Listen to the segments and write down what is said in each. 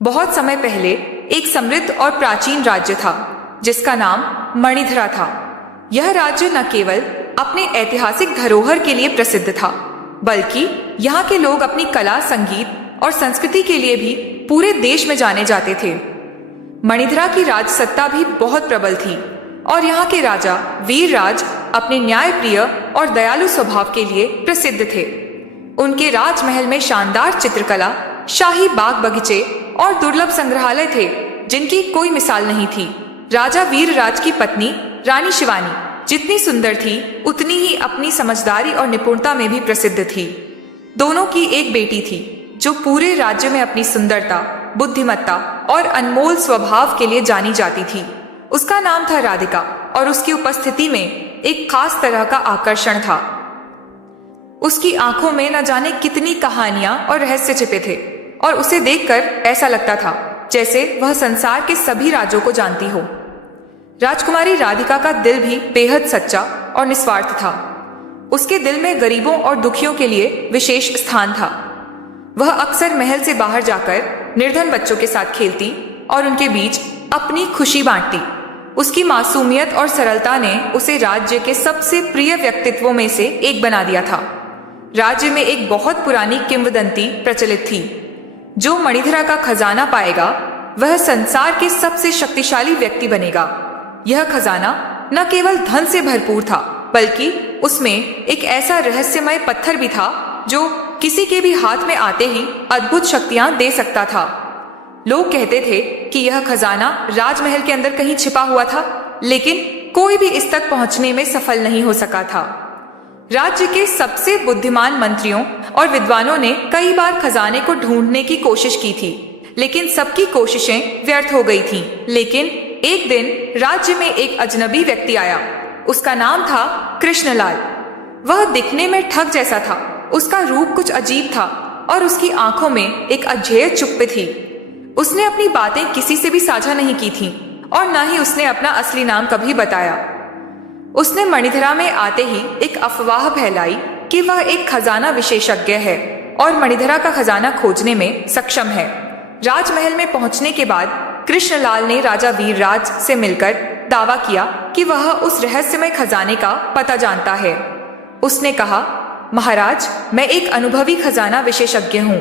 बहुत समय पहले एक समृद्ध और प्राचीन राज्य था जिसका नाम मणिधरा था। यह राज्य न केवल अपने ऐतिहासिक धरोहर के लिए प्रसिद्ध था, बल्कि यहाँ के लोग अपनी कला, संगीत और संस्कृति के लिए भी पूरे देश में जाने जाते थे। मणिधरा की राजसत्ता भी बहुत प्रबल थी और यहाँ के राजा वीरराज अपने न्यायप्रिय और दयालु स्वभाव के लिए प्रसिद्ध थे। उनके राजमहल में शानदार चित्रकला, शाही बाग बगीचे और दुर्लभ संग्रहालय थे जिनकी कोई मिसाल नहीं थी। राजा वीरराज की पत्नी रानी शिवानी जितनी सुंदर थी, उतनी ही अपनी समझदारी और निपुणता में भी प्रसिद्ध थी। दोनों की एक बेटी थी जो पूरे राज्य में अपनी सुंदरता, बुद्धिमत्ता और अनमोल स्वभाव के लिए जानी जाती थी। उसका नाम था राधिका और उसकी उपस्थिति में एक खास तरह का आकर्षण था। उसकी आंखों में न जाने कितनी कहानियां और रहस्य छिपे थे और उसे देखकर ऐसा लगता था जैसे वह संसार के सभी राजों को जानती हो। राजकुमारी राधिका का दिल भी बेहद सच्चा और निस्वार्थ था। उसके दिल में गरीबों और दुखियों के लिए विशेष स्थान था। वह अक्सर महल से बाहर जाकर निर्धन बच्चों के साथ खेलती और उनके बीच अपनी खुशी बांटती। उसकी मासूमियत और सरलता ने उसे राज्य के सबसे प्रिय व्यक्तित्वों में से एक बना दिया था। राज्य में एक बहुत पुरानी किंवदंती प्रचलित थी, जो मणिधरा का खजाना पाएगा वह संसार के सबसे शक्तिशाली व्यक्ति बनेगा। यह खजाना न केवल धन से भरपूर था, बल्कि उसमें एक ऐसा रहस्यमय पत्थर भी था जो किसी के भी हाथ में आते ही अद्भुत शक्तियां दे सकता था। लोग कहते थे कि यह खजाना राजमहल के अंदर कहीं छिपा हुआ था, लेकिन कोई भी इस तक पहुंचने में सफल नहीं हो सका था। राज्य के सबसे बुद्धिमान मंत्रियों और विद्वानों ने कई बार खजाने को ढूंढने की कोशिश की थी, लेकिन सबकी कोशिशें व्यर्थ हो गई थीं। लेकिन एक दिन राज्य में एक अजनबी व्यक्ति आया। उसका नाम था कृष्णलाल। वह दिखने में ठग जैसा था। उसका रूप कुछ अजीब था और उसकी आंखों में एक अजेय चुप्पी थी। उसने अपनी बातें किसी से भी साझा नहीं की थीं और न ही उसने अपना असली नाम कभी बताया। उसने मणिधरा में आते ही एक अफवाह फैलाई कि वह एक खजाना विशेषज्ञ है और मणिधरा का खजाना खोजने में सक्षम है। राजमहल में पहुंचने के बाद कृष्णलाल ने राजा वीरराज से मिलकर दावा किया कि वह उस रहस्यमय खजाने का पता जानता है। उसने कहा, महाराज, मैं एक अनुभवी खजाना विशेषज्ञ हूँ।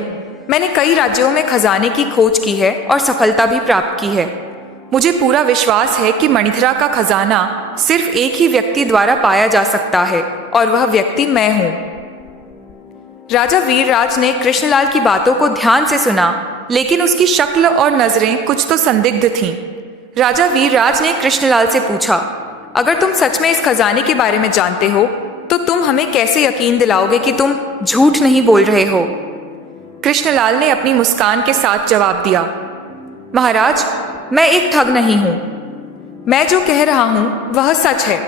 मैंने कई राज्यों में खजाने की खोज की है और सफलता भी प्राप्त की है। मुझे पूरा विश्वास है कि मणिधरा का खजाना सिर्फ एक ही व्यक्ति द्वारा पाया जा सकता है और वह व्यक्ति मैं हूं। राजा वीरराज ने कृष्णलाल की बातों को ध्यान से सुना, लेकिन उसकी शक्ल और नजरें कुछ तो संदिग्ध थीं। राजा वीरराज ने कृष्णलाल से पूछा, अगर तुम सच में इस खजाने के बारे में जानते हो तो तुम हमें कैसे यकीन दिलाओगे कि तुम झूठ नहीं बोल रहे हो? कृष्णलाल ने अपनी मुस्कान के साथ जवाब दिया, महाराज, मैं एक ठग नहीं हूं। मैं जो कह रहा हूं वह सच है।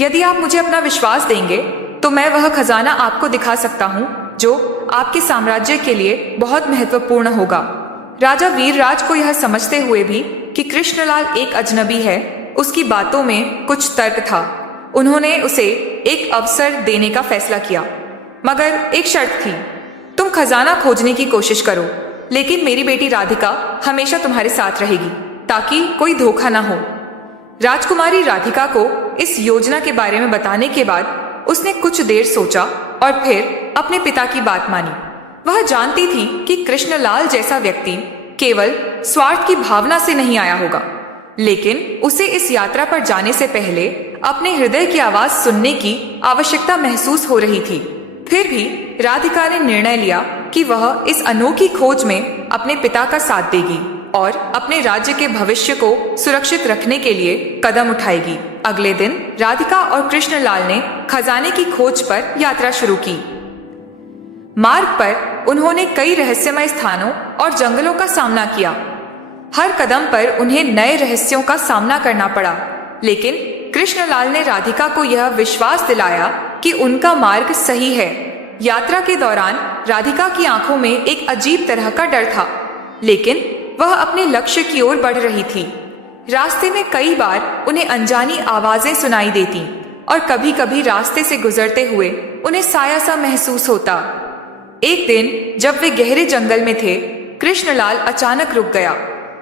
यदि आप मुझे अपना विश्वास देंगे तो मैं वह खजाना आपको दिखा सकता हूं जो आपके साम्राज्य के लिए बहुत महत्वपूर्ण होगा। राजा वीरराज को यह समझते हुए भी कि कृष्णलाल एक अजनबी है, उसकी बातों में कुछ तर्क था। उन्होंने उसे एक अवसर देने का फैसला किया, मगर एक शर्त थी, तुम खजाना खोजने की कोशिश करो, लेकिन मेरी बेटी राधिका हमेशा तुम्हारे साथ रहेगी ताकि कोई धोखा ना हो। राजकुमारी राधिका को इस योजना के बारे में बताने के बाद उसने कुछ देर सोचा और फिर अपने पिता की बात मानी। वह जानती थी कि कृष्णलाल जैसा व्यक्ति केवल स्वार्थ की भावना से नहीं आया होगा, लेकिन उसे इस यात्रा पर जाने से पहले अपने हृदय की आवाज सुनने की आवश्यकता महसूस हो रही थी। फिर भी राधिका ने निर्णय लिया कि वह इस अनोखी खोज में अपने पिता का साथ देगी और अपने राज्य के भविष्य को सुरक्षित रखने के लिए कदम उठाएगी। अगले दिन राधिका और कृष्णलाल ने खजाने की खोज पर यात्रा शुरू की। मार्ग पर उन्होंने कई रहस्यमय स्थानों और जंगलों का सामना किया। हर कदम पर उन्हें नए रहस्यों का सामना करना पड़ा, लेकिन कृष्णलाल ने राधिका को यह विश्वास दिलाया कि उनका मार्ग सही है। यात्रा के दौरान राधिका की आंखों में एक अजीब तरह का डर था, लेकिन वह अपने लक्ष्य की ओर बढ़ रही थी। रास्ते में कई बार उन्हें अनजानी आवाजें सुनाई देती और कभी कभी रास्ते से गुजरते हुए उन्हें साया सा महसूस होता। एक दिन जब वे गहरे जंगल में थे कृष्णलाल अचानक रुक गया।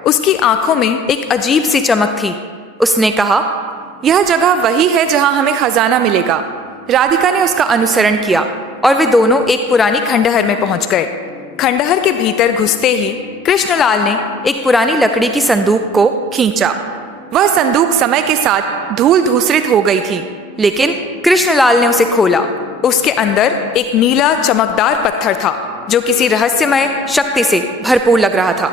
उसकी आंखों में एक अजीब सी चमक थी। उसने कहा, यह जगह वही है जहां हमें खजाना मिलेगा। राधिका ने उसका अनुसरण किया और वे दोनों एक पुरानी खंडहर में पहुंच गए। खंडहर के भीतर घुसते ही कृष्णलाल ने एक पुरानी लकड़ी की संदूक को खींचा। वह संदूक समय के साथ धूल धूसरित हो गई थी, लेकिन कृष्णलाल ने उसे खोला। उसके अंदर एक नीला चमकदार पत्थर था जो किसी रहस्यमय शक्ति से भरपूर लग रहा था।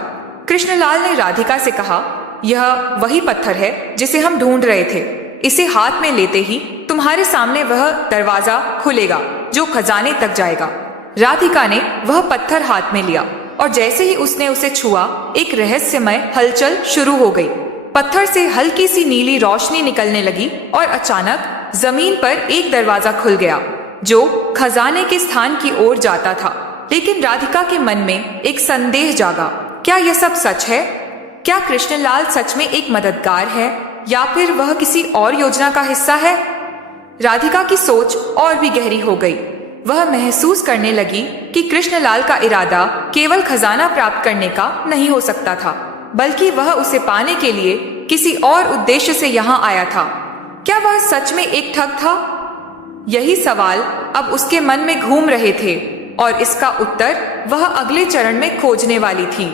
कृष्णलाल ने राधिका से कहा, यह वही पत्थर है जिसे हम ढूंढ रहे थे। इसे हाथ में लेते ही तुम्हारे सामने वह दरवाजा खुलेगा जो खजाने तक जाएगा। राधिका ने वह पत्थर हाथ में लिया और जैसे ही उसने उसे छुआ, एक रहस्यमय हलचल शुरू हो गई। पत्थर से हल्की सी नीली रोशनी निकलने लगी और अचानक जमीन पर एक दरवाजा खुल गया जो खजाने के स्थान की ओर जाता था। लेकिन राधिका के मन में एक संदेह जागा। क्या यह सब सच है? क्या कृष्णलाल सच में एक मददगार है या फिर वह किसी और योजना का हिस्सा है? राधिका की सोच और भी गहरी हो गई। वह महसूस करने लगी कि कृष्णलाल का इरादा केवल खजाना प्राप्त करने का नहीं हो सकता था, बल्कि वह उसे पाने के लिए किसी और उद्देश्य से यहाँ आया था। क्या वह सच में एक ठग था? यही सवाल अब उसके मन में घूम रहे थे और इसका उत्तर वह अगले चरण में खोजने वाली थी।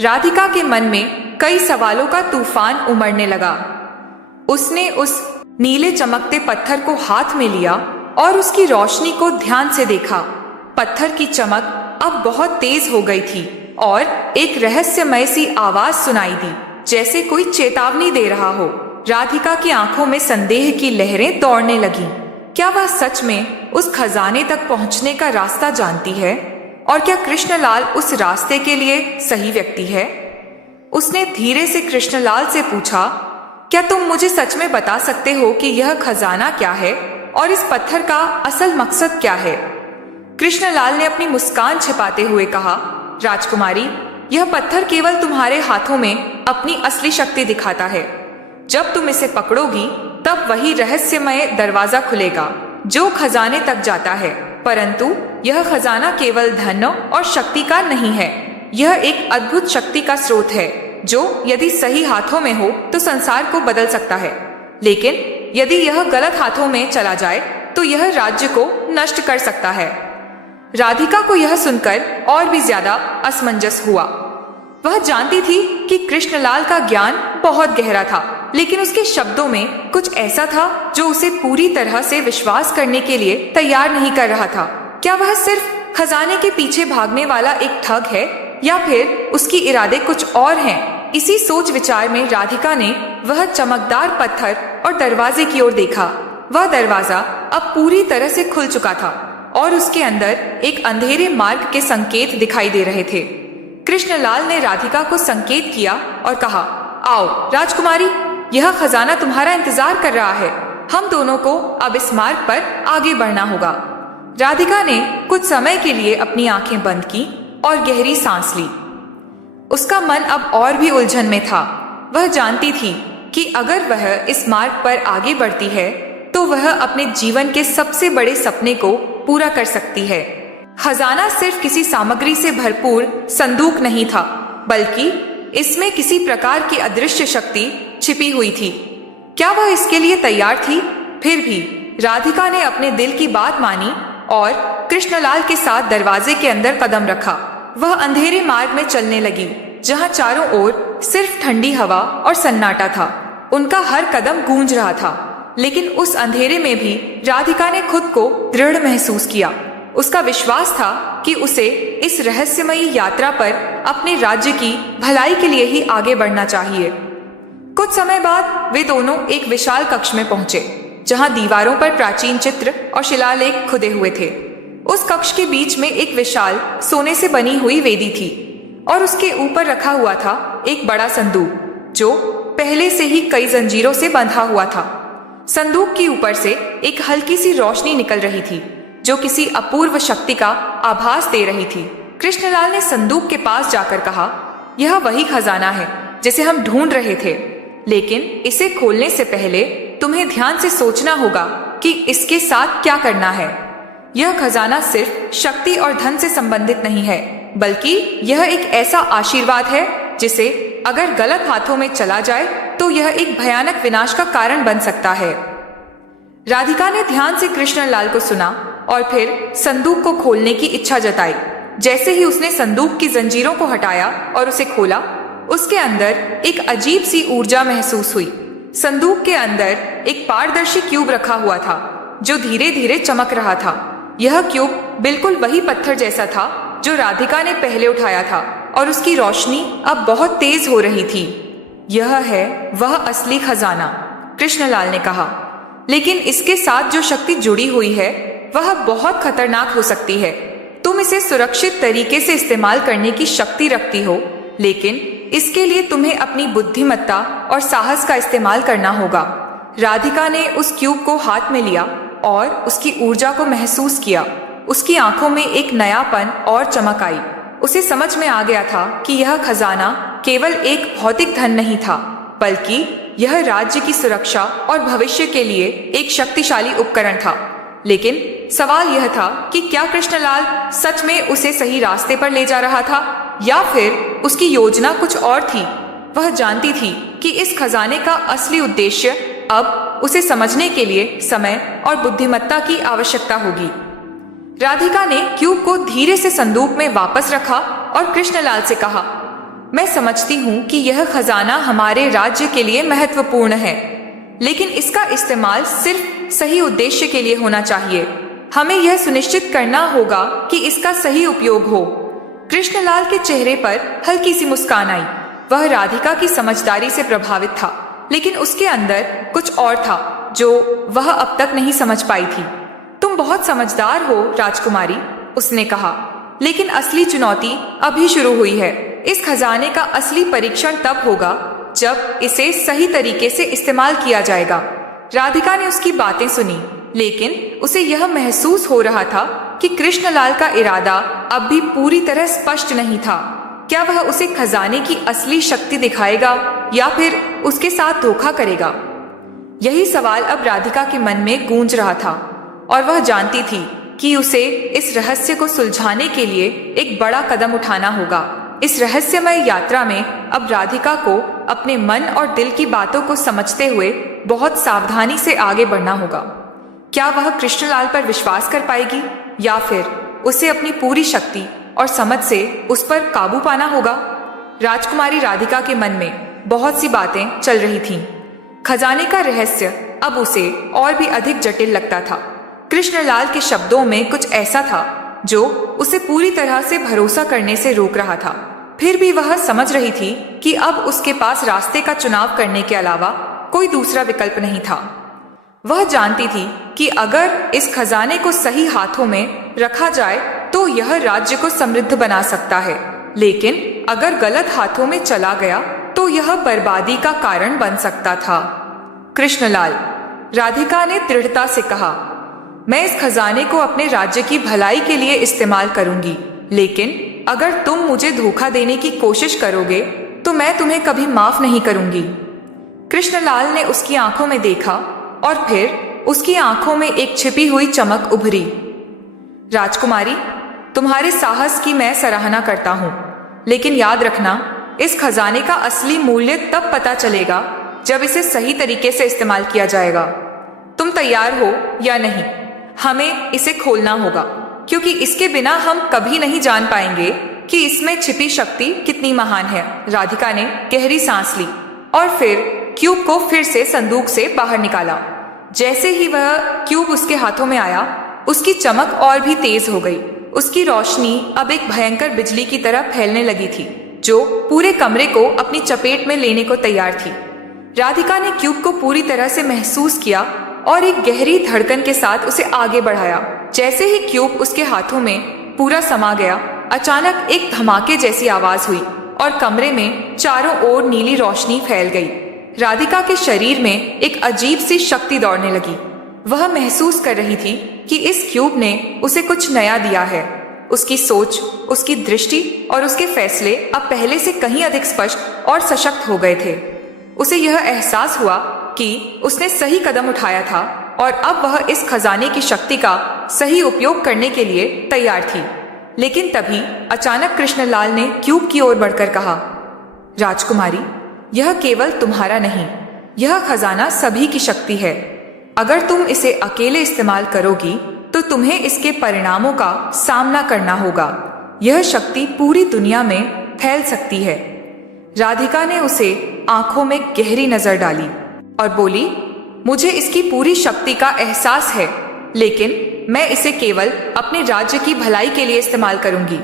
राधिका के मन में कई सवालों का तूफान उमड़ने लगा। उसने उस नीले चमकते पत्थर को हाथ में लिया और उसकी रोशनी को ध्यान से देखा। पत्थर की चमक अब बहुत तेज हो गई थी और एक रहस्यमय सी आवाज सुनाई दी, जैसे कोई चेतावनी दे रहा हो। राधिका की आंखों में संदेह की लहरें दौड़ने लगीं। क्या वह सच में उस खजाने तक पहुंचने का रास्ता जानती है? और क्या कृष्णलाल उस रास्ते के लिए सही व्यक्ति है? उसने धीरे से कृष्णलाल से पूछा, क्या तुम मुझे सच में बता सकते हो कि यह खजाना क्या है और इस पत्थर का असल मकसद क्या है? कृष्णलाल ने अपनी मुस्कान छिपाते हुए कहा, राजकुमारी, यह पत्थर केवल तुम्हारे हाथों में अपनी असली शक्ति दिखाता है। जब तुम इसे पकड़ोगी तब वही रहस्यमय दरवाजा खुलेगा जो खजाने तक जाता है। परंतु यह खजाना केवल धन और शक्ति का नहीं है। यह एक अद्भुत शक्ति का स्रोत है जो यदि सही हाथों में हो तो संसार को बदल सकता है, लेकिन यदि यह गलत हाथों में चला जाए तो यह राज्य को नष्ट कर सकता है। राधिका को यह सुनकर और भी ज्यादा असमंजस हुआ। वह जानती थी कि कृष्णलाल का ज्ञान बहुत गहरा था, लेकिन उसके शब्दों में कुछ ऐसा था जो उसे पूरी तरह से विश्वास करने के लिए तैयार नहीं कर रहा था। क्या वह सिर्फ खजाने के पीछे भागने वाला एक ठग है या फिर उसकी इरादे कुछ और हैं? इसी सोच विचार में राधिका ने वह चमकदार पत्थर और दरवाजे की ओर देखा। वह दरवाजा अब पूरी तरह से खुल चुका था और उसके अंदर एक अंधेरे मार्ग के संकेत दिखाई दे रहे थे। कृष्णलाल ने राधिका को संकेत किया और कहा, आओ राजकुमारी, यह खजाना तुम्हारा इंतजार कर रहा है। हम दोनों को अब इस मार्ग पर आगे बढ़ना होगा। राधिका ने कुछ समय के लिए अपनी आंखें बंद की और गहरी सांस ली। उसका मन अब और भी उलझन में था। वह जानती थी कि अगर वह इस मार्ग पर आगे बढ़ती है तो वह अपने जीवन के सबसे बड़े सपने को पूरा कर सकती है। खजाना सिर्फ किसी सामग्री से भरपूर संदूक नहीं था, बल्कि इसमें किसी प्रकार की अदृश्य शक्ति छिपी हुई थी। क्या वह इसके लिए तैयार थी? फिर भी राधिका ने अपने दिल की बात मानी और कृष्णलाल के साथ दरवाजे के अंदर कदम रखा। वह अंधेरे मार्ग में चलने लगी, जहां चारों ओर सिर्फ ठंडी हवा और सन्नाटा था। उनका हर कदम गूंज रहा था, लेकिन उस अंधेरे में भी राधिका ने खुद को दृढ़ महसूस किया। उसका विश्वास था कि उसे इस रहस्यमयी यात्रा पर अपने राज्य की भलाई के लिए ही आगे बढ़ना चाहिए। कुछ समय बाद वे दोनों एक विशाल कक्ष में पहुंचे, जहां दीवारों पर प्राचीन चित्र और शिलालेख खुदे हुए थे। उस कक्ष के बीच में एक विशाल सोने से बनी हुई वेदी थी और उसके ऊपर रखा हुआ था एक बड़ा संदूक जो पहले से ही कई जंजीरों से बंधा हुआ था। संदूक के ऊपर से एक हल्की सी रोशनी निकल रही थी जो किसी अपूर्व शक्ति का आभास दे रही थी। कृष्णलाल ने संदूक के पास जाकर कहा, यह वही खजाना है जिसे हम ढूंढ रहे थे, लेकिन इसे खोलने से पहले तुम्हें ध्यान से सोचना होगा कि इसके साथ क्या करना है। यह खजाना सिर्फ शक्ति और धन से संबंधित नहीं है, बल्कि यह एक ऐसा आशीर्वाद है जिसे अगर गलत हाथों में चला जाए तो यह एक भयानक विनाश का कारण बन सकता है। राधिका ने ध्यान से कृष्णलाल को सुना और फिर संदूक को खोलने की इच्छा जताई। जैसे ही उसने संदूक की जंजीरों को हटाया और उसे खोला, उसके अंदर एक अजीब सी ऊर्जा महसूस हुई। संदूक के अंदर एक पारदर्शी क्यूब रखा हुआ था जो धीरे धीरे चमक रहा था। यह क्यूब बिल्कुल वही पत्थर जैसा था जो राधिका ने पहले उठाया था और उसकी रोशनी अब बहुत तेज हो रही थी। यह है वह असली खजाना, कृष्णलाल ने कहा, लेकिन इसके साथ जो शक्ति जुड़ी हुई है वह बहुत खतरनाक हो सकती है। तुम इसे सुरक्षित तरीके से इस्तेमाल करने की शक्ति रखती हो, लेकिन इसके लिए तुम्हें अपनी बुद्धिमत्ता और साहस का इस्तेमाल करना होगा। राधिका ने उस क्यूब को हाथ में लिया और उसकी ऊर्जा को महसूस किया। उसकी आंखों में एक नयापन और चमक आई। उसे समझ में आ गया था कि यह खजाना केवल एक भौतिक धन नहीं था, बल्कि यह राज्य की सुरक्षा और भविष्य के लिए एक शक्तिशाली उपकरण था। लेकिन सवाल यह था कि क्या कृष्णलाल सच में उसे सही रास्ते पर ले जा रहा था या फिर उसकी योजना कुछ और थी। वह जानती थी कि इस खजाने का असली उद्देश्य अब उसे समझने के लिए समय और बुद्धिमत्ता की आवश्यकता होगी। राधिका ने क्यूब को धीरे से संदूक में वापस रखा और कृष्णलाल से कहा, मैं समझती हूँ कि यह खजाना हमारे राज्य के लिए महत्वपूर्ण है, लेकिन इसका इस्तेमाल सिर्फ सही उद्देश्य के लिए होना चाहिए। हमें यह सुनिश्चित करना होगा कि इसका सही उपयोग हो। कृष्णलाल के चेहरे पर हल्की सी मुस्कान आई। वह राधिका की समझदारी से प्रभावित था, लेकिन उसके अंदर कुछ और था जो वह अब तक नहीं समझ पाई थी। तुम बहुत समझदार हो राजकुमारी, उसने कहा, लेकिन असली चुनौती अभी शुरू हुई है। इस खजाने का असली परीक्षण तब होगा जब इसे सही तरीके से इस्तेमाल किया जाएगा। राधिका ने उसकी बातें सुनी, लेकिन उसे यह महसूस हो रहा था कि कृष्णलाल का इरादा अब भी पूरी तरह स्पष्ट नहीं था। क्या वह उसे खजाने की असली शक्ति दिखाएगा या फिर उसके साथ धोखा करेगा? यही सवाल अब राधिका के मन में गूंज रहा था और वह जानती थी कि उसे इस रहस्य को सुलझाने के लिए एक बड़ा कदम उठाना होगा। इस रहस्यमय यात्रा में अब राधिका को अपने मन और दिल की बातों को समझते हुए बहुत सावधानी से आगे बढ़ना होगा। क्या वह कृष्णलाल पर विश्वास कर पाएगी या फिर उसे अपनी पूरी शक्ति और समझ से उस पर काबू पाना होगा? राजकुमारी राधिका के मन में बहुत सी बातें चल रही थीं। खजाने का रहस्य अब उसे और भी अधिक जटिल लगता था। कृष्णलाल के शब्दों में कुछ ऐसा था जो उसे पूरी तरह से भरोसा करने से रोक रहा था। फिर भी वह समझ रही थी कि अब उसके पास रास्ते का चुनाव करने के अलावा कोई दूसरा विकल्प नहीं था। वह जानती थी कि अगर इस खजाने को सही हाथों में रखा जाए तो यह राज्य को समृद्ध बना सकता है, लेकिन अगर गलत हाथों में चला गया तो यह बर्बादी का कारण बन सकता था। कृष्णलाल, राधिका ने दृढ़ता से कहा, मैं इस खजाने को अपने राज्य की भलाई के लिए इस्तेमाल करूंगी, लेकिन अगर तुम मुझे धोखा देने की कोशिश करोगे तो मैं तुम्हें कभी माफ नहीं करूंगी। कृष्णलाल ने उसकी आंखों में देखा और फिर उसकी आंखों में एक छिपी हुई चमक उभरी। राजकुमारी, तुम्हारे साहस की मैं सराहना करता हूँ, लेकिन याद रखना, इस खजाने का असली मूल्य तब पता चलेगा जब इसे सही तरीके से इस्तेमाल किया जाएगा। तुम तैयार हो या नहीं? हमें इसे खोलना होगा, क्योंकि इसके बिना हम कभी नहीं जान पाएंगे कि इसमें छिपी शक्ति कितनी महान है। राधिका ने गहरी सांस ली और फिर क्यूब को फिर से संदूक से बाहर निकाला। जैसे ही वह क्यूब उसके हाथों में आया, उसकी चमक और भी तेज हो गई। उसकी रोशनी अब एक भयंकर बिजली की तरह फैलने लगी थी, जो पूरे कमरे को अपनी चपेट में लेने को तैयार थी। राधिका ने क्यूब को पूरी तरह से महसूस किया और एक गहरी धड़कन के साथ उसे आगे बढ़ाया। जैसे ही क्यूब उसके हाथों में पूरा समा गया, अचानक एक धमाके जैसी आवाज हुई और कमरे में चारों ओर नीली रोशनी फैल गई। राधिका के शरीर में एक अजीब सी शक्ति दौड़ने लगी। वह महसूस कर रही थी कि इस क्यूब ने उसे कुछ नया दिया है। उसकी सोच, उसकी दृष्टि और उसके फैसले अब पहले से कहीं अधिक स्पष्ट और सशक्त हो गए थे। उसे यह एहसास हुआ कि उसने सही कदम उठाया था और अब वह इस खजाने की शक्ति का सही उपयोग करने के लिए तैयार थी। लेकिन तभी अचानक कृष्णलाल ने क्यूब की ओर बढ़कर कहा, राजकुमारी, यह केवल तुम्हारा नहीं, यह खजाना सभी की शक्ति है। अगर तुम इसे अकेले इस्तेमाल करोगी तो तुम्हें इसके परिणामों का सामना करना होगा। यह शक्ति पूरी दुनिया में फैल सकती है। राधिका ने उसे आंखों में गहरी नजर डाली और बोली, मुझे इसकी पूरी शक्ति का एहसास है, लेकिन मैं इसे केवल अपने राज्य की भलाई के लिए इस्तेमाल करूंगी।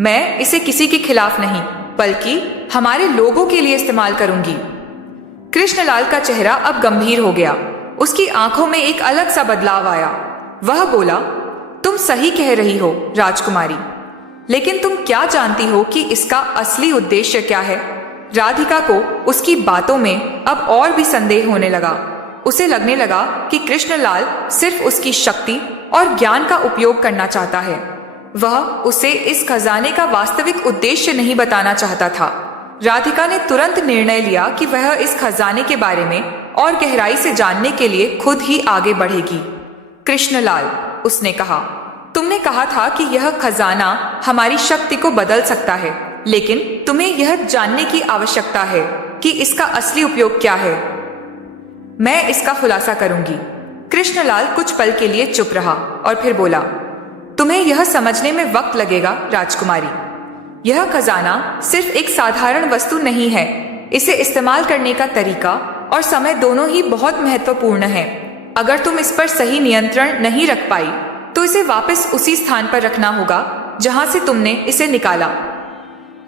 मैं इसे किसी के खिलाफ नहीं, बल्कि हमारे लोगों के लिए इस्तेमाल करूंगी। कृष्णलाल का चेहरा अब गंभीर हो गया। उसकी आंखों में एक अलग सा बदलाव आया। वह बोला, तुम सही कह रही हो राजकुमारी, लेकिन तुम क्या जानती हो कि इसका असली उद्देश्य क्या है? राधिका को उसकी बातों में अब और भी संदेह होने लगा। उसे लगने लगा कि कृष्णलाल सिर्फ उसकी शक्ति और ज्ञान का उपयोग करना चाहता है। वह उसे इस खजाने का वास्तविक उद्देश्य नहीं बताना चाहता था। राधिका ने तुरंत निर्णय लिया कि वह इस खजाने के बारे में और गहराई से जानने के लिए खुद ही आगे बढ़ेगी। कृष्णलाल, उसने कहा, तुमने कहा था कि यह खजाना हमारी शक्ति को बदल सकता है, लेकिन तुम्हें यह जानने की आवश्यकता है कि इसका असली उपयोग क्या है। मैं इसका खुलासा करूंगी। कृष्णलाल कुछ पल के लिए चुप रहा और फिर बोला, तुम्हें यह समझने में वक्त लगेगा राजकुमारी। यह खजाना सिर्फ एक साधारण वस्तु नहीं है। इसे इस्तेमाल करने का तरीका और समय दोनों ही बहुत महत्वपूर्ण है। अगर तुम इस पर सही नियंत्रण नहीं रख पाई तो इसे वापस उसी स्थान पर रखना होगा जहां से तुमने इसे निकाला।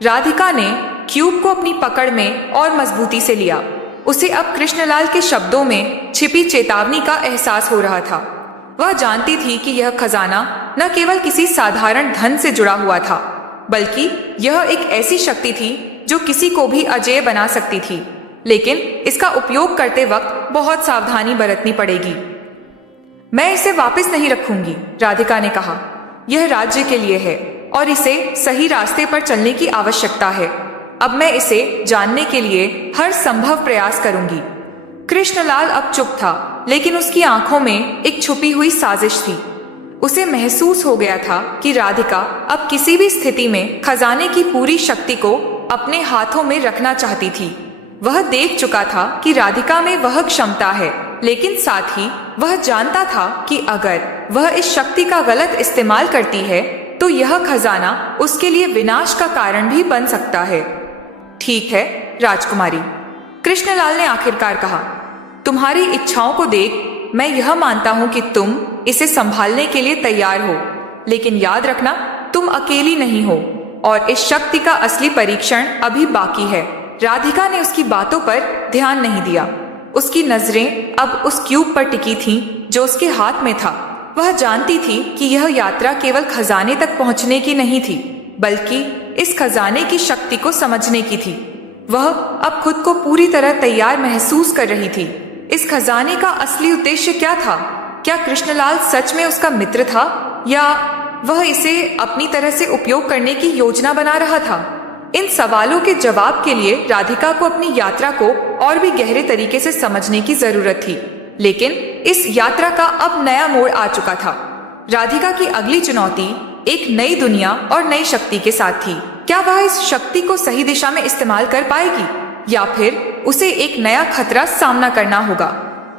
राधिका ने क्यूब को अपनी पकड़ में और मजबूती से लिया। उसे अब कृष्णलाल के शब्दों में छिपी चेतावनी का एहसास हो रहा था। वह जानती थी कि यह खजाना न केवल किसी साधारण धन से जुड़ा हुआ था, बल्कि यह एक ऐसी शक्ति थी जो किसी को भी अजेय बना सकती थी, लेकिन इसका उपयोग करते वक्त बहुत सावधानी बरतनी पड़ेगी। मैं इसे वापस नहीं रखूंगी, राधिका ने कहा। यह राज्य के लिए है और इसे सही रास्ते पर चलने की आवश्यकता है। अब मैं इसे जानने के लिए हर संभव प्रयास करूंगी। कृष्णलाल अब चुप था, लेकिन उसकी आंखों में एक छुपी हुई साजिश थी। उसे महसूस हो गया था कि राधिका अब किसी भी स्थिति में खजाने की पूरी शक्ति को अपने हाथों में रखना चाहती थी। वह देख चुका था कि राधिका में वह क्षमता है, लेकिन साथ ही वह जानता था कि अगर वह इस शक्ति का गलत इस्तेमाल करती है तो यह खजाना उसके लिए विनाश का कारण भी बन सकता है। ठीक है राजकुमारी, कृष्णलाल ने आखिरकार कहा, तुम्हारी इच्छाओं को देख मैं यह मानता हूं कि तुम इसे संभालने के लिए तैयार हो, लेकिन याद रखना तुम अकेली नहीं हो और इस शक्ति का असली परीक्षण अभी बाकी है। राधिका ने उसकी बातों पर ध्यान नहीं दिया। उसकी नजरें अब उस क्यूब पर टिकी थीं जो उसके हाथ में था। वह जानती थी कि यह यात्रा केवल खजाने तक पहुंचने की नहीं थी, बल्कि इस खजाने की शक्ति को समझने की थी। वह अब खुद को पूरी तरह तैयार महसूस कर रही थी। इस खजाने का असली उद्देश्य क्या था? क्या कृष्णलाल सच में उसका मित्र था या वह इसे अपनी तरह से उपयोग करने की योजना बना रहा था? इन सवालों के जवाब के लिए राधिका को अपनी यात्रा को और भी गहरे तरीके से समझने की जरूरत थी, लेकिन इस यात्रा का अब नया मोड़ आ चुका था। राधिका की अगली चुनौती एक नई दुनिया और नई शक्ति के साथ थी। क्या वह इस शक्ति को सही दिशा में इस्तेमाल कर पाएगी या फिर उसे एक नया खतरा सामना करना होगा?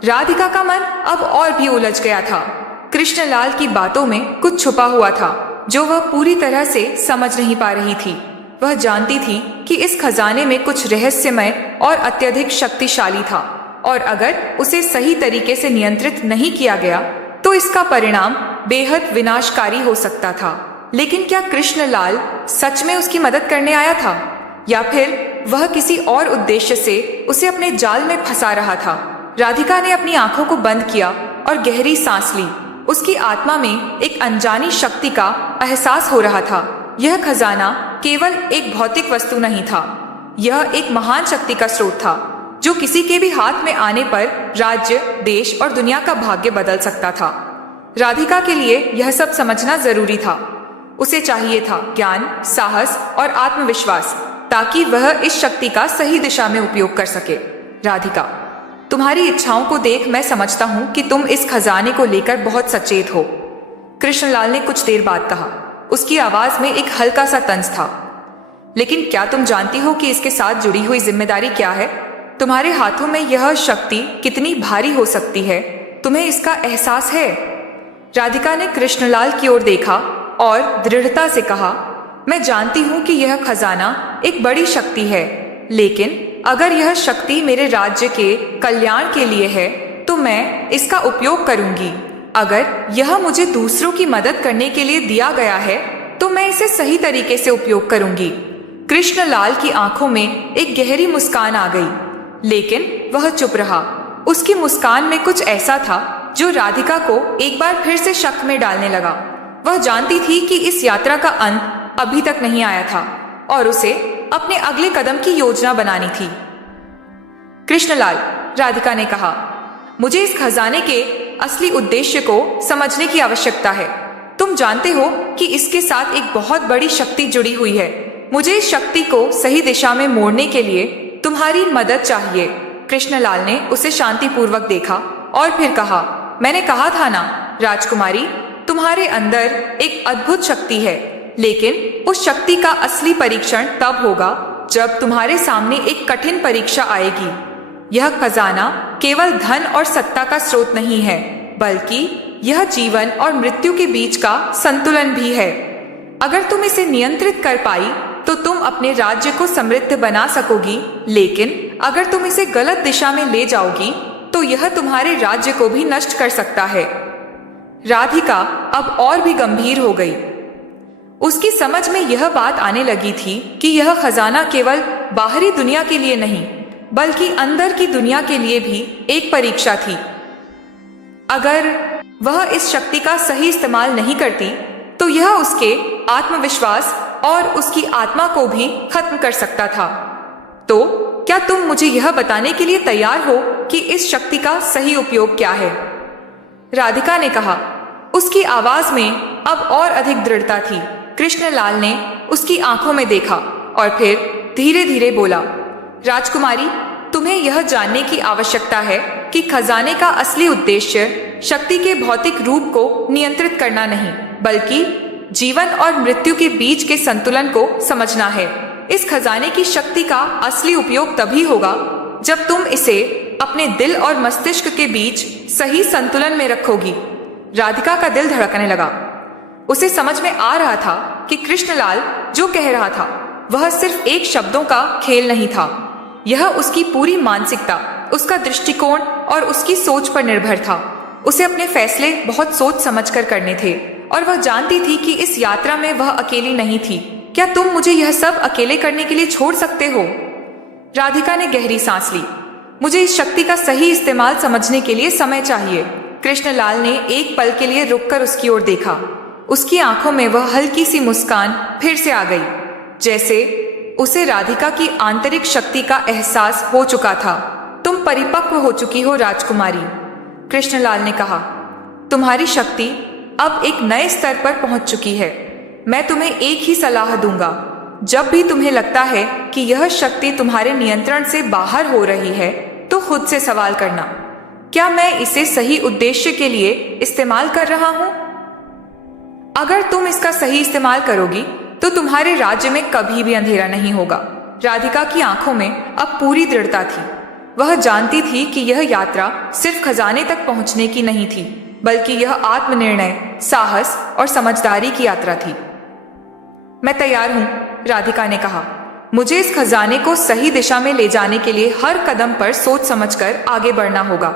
राधिका का मन अब और भी उलझ गया था। कृष्णलाल की बातों में कुछ छुपा हुआ था जो वह पूरी तरह से समझ नहीं पा रही थी। वह जानती थी कि इस खजाने में कुछ रहस्यमय और अत्यधिक शक्तिशाली था और अगर उसे सही तरीके से नियंत्रित नहीं किया गया तो इसका परिणाम बेहद विनाशकारी हो सकता था। लेकिन क्या कृष्णलाल सच में उसकी मदद करने आया था या फिर वह किसी और उद्देश्य से उसे अपने जाल में फंसा रहा था? राधिका ने अपनी आंखों को बंद किया और गहरी सांस ली। उसकी आत्मा में एक अनजानी शक्ति का एहसास हो रहा था। यह खजाना केवल एक भौतिक वस्तु नहीं था, यह एक महान शक्ति का स्रोत था जो किसी के भी हाथ में आने पर राज्य, देश और दुनिया का भाग्य बदल सकता था। राधिका के लिए यह सब समझना जरूरी था। उसे चाहिए था ज्ञान, साहस और आत्मविश्वास ताकि वह इस शक्ति का सही दिशा में उपयोग कर सके। राधिका, तुम्हारी इच्छाओं को देख मैं समझता हूँ कि तुम इस खजाने को लेकर बहुत सचेत हो, कृष्णलाल ने कुछ देर बाद कहा। उसकी आवाज में एक हल्का सा तंज था। लेकिन क्या तुम जानती हो कि इसके साथ जुड़ी हुई जिम्मेदारी क्या है? तुम्हारे हाथों में यह शक्ति कितनी भारी हो सकती है, तुम्हें इसका एहसास है? राधिका ने कृष्णलाल की ओर देखा और दृढ़ता से कहा, मैं जानती हूं कि यह खजाना एक बड़ी शक्ति है, लेकिन अगर यह शक्ति मेरे राज्य के कल्याण के लिए है तो मैं इसका उपयोग करूंगी। अगर यह मुझे दूसरों की मदद करने के लिए दिया गया है तो मैं इसे सही तरीके से उपयोग करूंगी। कृष्णलाल की आंखों में एक गहरी मुस्कान आ गई, लेकिन वह चुप रहा। उसकी मुस्कान में कुछ ऐसा था जो राधिका को एक बार फिर से शक में डालने लगा। वह जानती थी कि इस यात्रा का अंत अभी तक नहीं आया था और उसे अपने अगले कदम की योजना बनानी थी। कृष्णलाल, राधिका ने कहा, मुझे इस खजाने के असली उद्देश्य को समझने की आवश्यकता है। तुम जानते हो कि इसके साथ एक बहुत बड़ी शक्ति जुड़ी हुई है। मुझे इस शक्ति को सही दिशा में मोड़ने के लिए तुम्हारी मदद चाहिए। कृष्णलाल ने उसे शांतिपूर्वक देखा और फिर कहा, मैंने कहा था ना राजकुमारी, तुम्हारे अंदर एक अद्भुत शक्ति है, लेकिन उस शक्ति का असली परीक्षण तब होगा जब तुम्हारे सामने एक कठिन परीक्षा आएगी। यह खजाना केवल धन और सत्ता का स्रोत नहीं है, बल्कि यह जीवन और मृत्यु के बीच का संतुलन भी है। अगर तुम इसे नियंत्रित कर पाई तो तुम अपने राज्य को समृद्ध बना सकोगी, लेकिन अगर तुम इसे गलत दिशा में ले जाओगी तो यह तुम्हारे राज्य को भी नष्ट कर सकता है। राधिका अब और भी गंभीर हो गई। उसकी समझ में यह बात आने लगी थी कि यह खजाना केवल बाहरी दुनिया के लिए नहीं, बल्कि अंदर की दुनिया के लिए भी एक परीक्षा थी। अगर वह इस शक्ति का सही इस्तेमाल नहीं करती तो यह उसके आत्मविश्वास और उसकी आत्मा को भी खत्म कर सकता था। तो क्या तुम मुझे यह बताने के लिए तैयार हो कि इस शक्ति का सही उपयोग क्या है? राधिका ने कहा। उसकी आवाज में अब और अधिक दृढ़ता थी। कृष्णलाल ने उसकी आंखों में देखा और फिर धीरे धीरे बोला, राजकुमारी, तुम्हें यह जानने की आवश्यकता है कि खजाने का असली उद्देश्य शक्ति के भौतिक रूप को नियंत्रित करना नहीं, बल्कि जीवन और मृत्यु के बीच के संतुलन को समझना है। इस खजाने की शक्ति का असली उपयोग तभी होगा जब तुम इसे अपने दिल और मस्तिष्क के बीच सही संतुलन में रखोगी। राधिका का दिल धड़कने लगा। उसे समझ में आ रहा था कि कृष्णलाल जो कह रहा था वह सिर्फ एक शब्दों का खेल नहीं था। यह उसकी पूरी मानसिकता, उसका दृष्टिकोण और उसकी सोच पर निर्भर था। उसे अपने फैसले बहुत सोच समझकर करने थे और वह जानती थी कि इस यात्रा में वह अकेली नहीं थी। क्या तुम मुझे यह सब अकेले करने के लिए छोड़ सकते हो? राधिका ने गहरी सांस ली। मुझे इस शक्ति का सही इस्तेमाल समझने के लिए समय चाहिए। कृष्णलाल ने एक पल के लिए रुककर उसकी ओर देखा। उसकी आंखों में वह हल्की सी मुस्कान फिर से आ गई, जैसे उसे राधिका की आंतरिक शक्ति का एहसास हो चुका था। तुम परिपक्व हो चुकी हो राजकुमारी, कृष्णलाल ने कहा। तुम्हारी शक्ति अब एक नए स्तर पर पहुंच चुकी है। मैं तुम्हें एक ही सलाह दूंगा, जब भी तुम्हें लगता है कि यह शक्ति तुम्हारे नियंत्रण से बाहर हो रही है तो खुद से सवाल करना, क्या मैं इसे सही उद्देश्य के लिए इस्तेमाल कर रहा हूं? अगर तुम इसका सही इस्तेमाल करोगी तो तुम्हारे राज्य में कभी भी अंधेरा नहीं होगा। राधिका की आंखों में अब पूरी दृढ़ता थी। वह जानती थी कि यह यात्रा सिर्फ खजाने तक पहुंचने की नहीं थी, बल्कि यह आत्मनिर्णय, साहस और समझदारी की यात्रा थी। मैं तैयार हूं, राधिका ने कहा। मुझे इस खजाने को सही दिशा में ले जाने के लिए हर कदम पर सोच समझकर आगे बढ़ना होगा।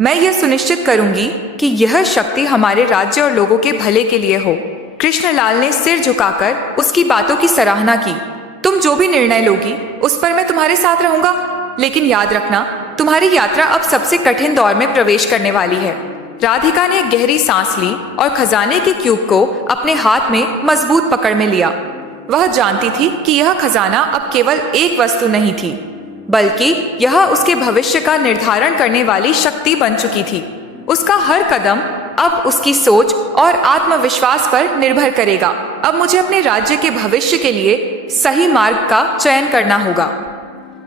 मैं यह सुनिश्चित करूंगी कि यह शक्ति हमारे राज्य और लोगों के भले के लिए हो। कृष्णलाल ने सिर झुकाकर उसकी बातों की सराहना की। तुम जो भी निर्णय लोगी उस पर मैं तुम्हारे साथ रहूंगा, लेकिन याद रखना, तुम्हारी यात्रा अब सबसे कठिन दौर में प्रवेश करने वाली है। राधिका ने गहरी सांस ली और खजाने के क्यूब को अपने हाथ में मजबूत पकड़ में लिया। वह जानती थी कि यह खजाना अब केवल एक वस्तु नहीं थी, बल्कि यह उसके भविष्य का निर्धारण करने वाली शक्ति बन चुकी थी। उसका हर कदम अब उसकी सोच और आत्मविश्वास पर निर्भर करेगा। अब मुझे अपने राज्य के भविष्य के लिए सही मार्ग का चयन करना होगा,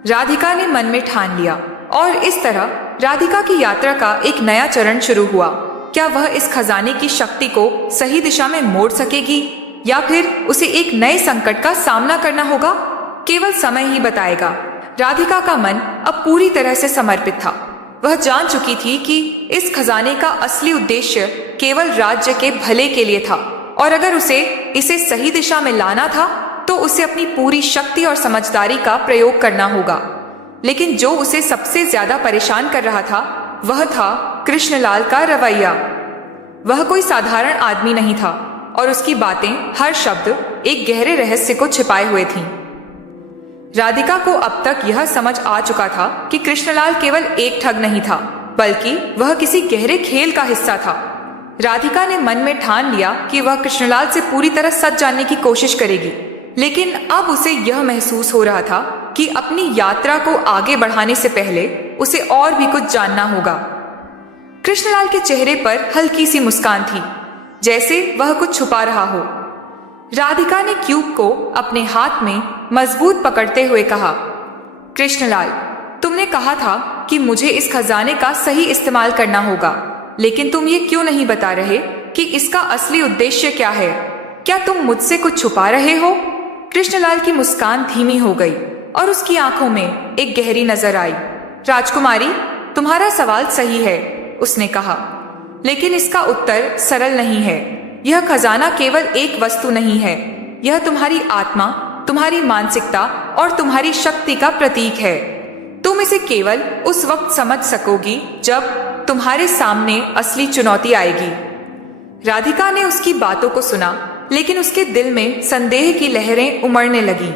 राधिका ने मन में ठान लिया। और इस तरह राधिका की यात्रा का एक नया चरण शुरू हुआ। क्या वह इस खजाने की शक्ति को सही दिशा में मोड़ सकेगी, या फिर उसे एक नए संकट का सामना करना होगा, केवल समय ही बताएगा। राधिका का मन अब पूरी तरह से समर्पित था। वह जान चुकी थी कि इस खजाने का असली उद्देश्य केवल राज्य के भले के लिए था, और अगर उसे इसे सही दिशा में लाना था तो उसे अपनी पूरी शक्ति और समझदारी का प्रयोग करना होगा। लेकिन जो उसे सबसे ज्यादा परेशान कर रहा था वह था कृष्णलाल का रवैया। वह कोई साधारण आदमी नहीं था और उसकी बातें, हर शब्द एक गहरे रहस्य को छिपाए हुए थीं। राधिका को अब तक यह समझ आ चुका था कि कृष्णलाल केवल एक ठग नहीं था, बल्कि वह किसी गहरे खेल का हिस्सा था। राधिका ने मन में ठान लिया कि वह कृष्णलाल से पूरी तरह सच जानने की कोशिश करेगी, लेकिन अब उसे यह महसूस हो रहा था कि अपनी यात्रा को आगे बढ़ाने से पहले उसे और भी कुछ जानना होगा। कृष्णलाल के चेहरे पर हल्की सी मुस्कान थी, जैसे वह कुछ छुपा रहा हो। राधिका ने क्यूब को अपने हाथ में मजबूत पकड़ते हुए कहा, कृष्णलाल, तुमने कहा था कि मुझे इस खजाने का सही इस्तेमाल करना होगा, लेकिन तुम ये क्यों नहीं बता रहे कि इसका असली उद्देश्य क्या है? क्या तुम मुझसे कुछ छुपा रहे हो? कृष्णलाल की मुस्कान धीमी हो गई और उसकी आंखों में एक गहरी नजर आई। राजकुमारी, तुम्हारा सवाल सही है, उसने कहा, लेकिन इसका उत्तर सरल नहीं है। यह खजाना केवल एक वस्तु नहीं है, यह तुम्हारी आत्मा, तुम्हारी मानसिकता और तुम्हारी शक्ति का प्रतीक है। तुम इसे केवल उस वक्त समझ सकोगी जब तुम्हारे सामने असली चुनौती आएगी। राधिका ने उसकी बातों को सुना, लेकिन उसके दिल में संदेह की लहरें उमड़ने लगी।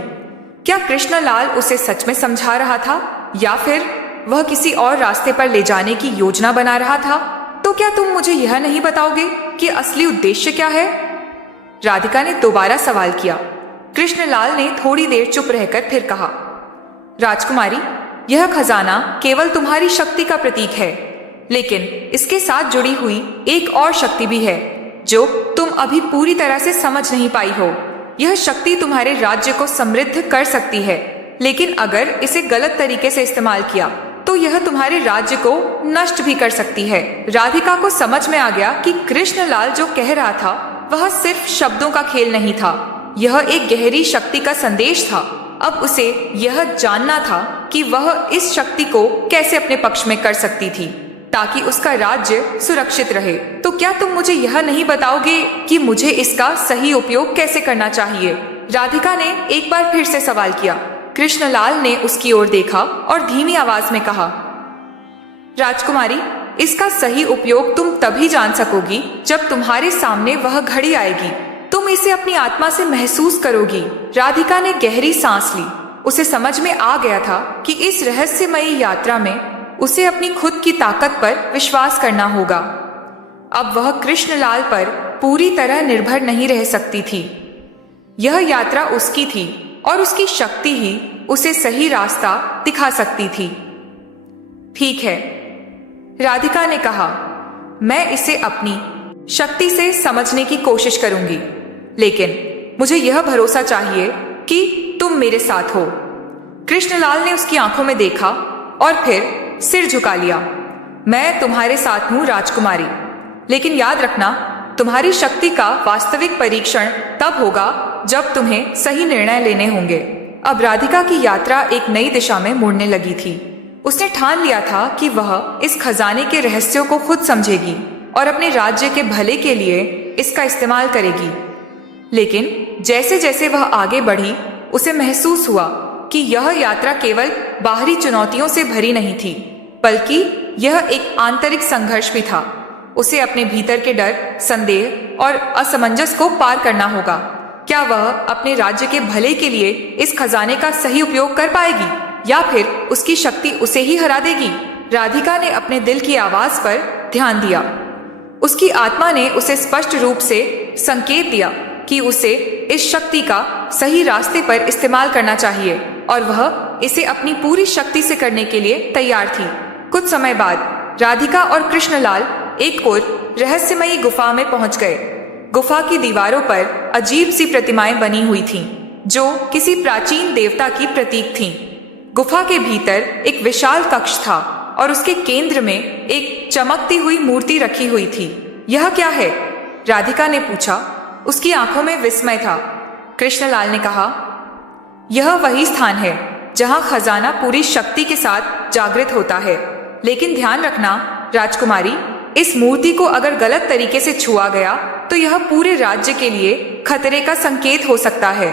क्या कृष्णलाल उसे सच में समझा रहा था, या फिर वह किसी और रास्ते पर ले जाने की योजना बना रहा था? तो क्या तुम मुझे यह नहीं बताओगे कि असली उद्देश्य क्या है? राधिका ने दोबारा सवाल किया। कृष्णलाल ने थोड़ी देर चुप रहकर फिर कहा, राजकुमारी, यह खजाना केवल तुम्हारी शक्ति का प्रतीक है, लेकिन इसके साथ जुड़ी हुई एक और शक्ति भी है जो तुम अभी पूरी तरह से समझ नहीं पाई हो। यह शक्ति तुम्हारे राज्य को समृद्ध कर सकती है, लेकिन अगर इसे गलत तरीके से इस्तेमाल किया तो यह तुम्हारे राज्य को नष्ट भी कर सकती है। राधिका को समझ में आ गया कि कृष्णलाल जो कह रहा था वह सिर्फ शब्दों का खेल नहीं था, यह एक गहरी शक्ति का संदेश था। अब उसे यह जानना था कि वह इस शक्ति को कैसे अपने पक्ष में कर सकती थी ताकि उसका राज्य सुरक्षित रहे। तो क्या तुम मुझे यह नहीं बताओगे कि मुझे इसका सही उपयोग कैसे करना चाहिए? राधिका ने एक बार फिर से सवाल किया। कृष्णलाल ने उसकी ओर देखा और धीमी आवाज में कहा, राजकुमारी, इसका सही उपयोग तुम तभी जान सकोगी जब तुम्हारे सामने वह घड़ी आएगी। तुम इसे अपनी आत्मा से महसूस करोगी। राधिका ने गहरी सांस ली। उसे समझ में आ गया था कि इस रहस्यमयी यात्रा में उसे अपनी खुद की ताकत पर विश्वास करना होगा। अब वह कृष्णलाल पर पूरी तरह निर्भर नहीं रह सकती थी। यह यात्रा उसकी थी और उसकी शक्ति ही उसे सही रास्ता दिखा सकती थी। ठीक है, राधिका ने कहा, मैं इसे अपनी शक्ति से समझने की कोशिश करूंगी, लेकिन मुझे यह भरोसा चाहिए कि तुम मेरे साथ हो। कृष्णलाल ने उसकी आंखों में देखा और फिर सिर झुका लिया। मैं तुम्हारे साथ हूं राजकुमारी, लेकिन याद रखना, तुम्हारी शक्ति का वास्तविक परीक्षण तब होगा जब तुम्हें सही निर्णय लेने होंगे। अब राधिका की यात्रा एक नई दिशा में मुड़ने लगी थी। उसने ठान लिया था कि वह इस खजाने के रहस्यों को खुद समझेगी और अपने राज्य के भले के लिए इसका इस्तेमाल करेगी। लेकिन जैसे जैसे वह आगे बढ़ी, उसे महसूस हुआ कि यह यात्रा केवल बाहरी चुनौतियों से भरी नहीं थी, बल्कि यह एक आंतरिक संघर्ष भी था। उसे अपने भीतर के डर, संदेह और असमंजस को पार करना होगा। क्या वह अपने राज्य के भले के लिए इस खजाने का सही उपयोग कर पाएगी या फिर उसकी शक्ति उसे ही हरा देगी? राधिका ने अपने दिल की आवाज पर ध्यान दिया। उसकी आत्मा ने उसे स्पष्ट रूप से संकेत दिया कि उसे इस शक्ति का सही रास्ते पर इस्तेमाल करना चाहिए और वह इसे अपनी पूरी शक्ति से करने के लिए तैयार थी। कुछ समय बाद राधिका और कृष्णलाल एक और रहस्यमयी गुफा में पहुंच गए। गुफा की दीवारों पर अजीब सी प्रतिमाएं बनी हुई थीं, जो किसी प्राचीन देवता की प्रतीक थीं। गुफा के भीतर एक विशाल कक्ष था और उसके केंद्र में एक चमकती हुई मूर्ति रखी हुई थी। यह क्या है? राधिका ने पूछा। उसकी आंखों में विस्मय था। कृष्णलाल ने कहा, यह वही स्थान है जहां खजाना पूरी शक्ति के साथ जागृत होता है। लेकिन ध्यान रखना राजकुमारी, इस मूर्ति को अगर गलत तरीके से छुआ गया तो यह पूरे राज्य के लिए खतरे का संकेत हो सकता है।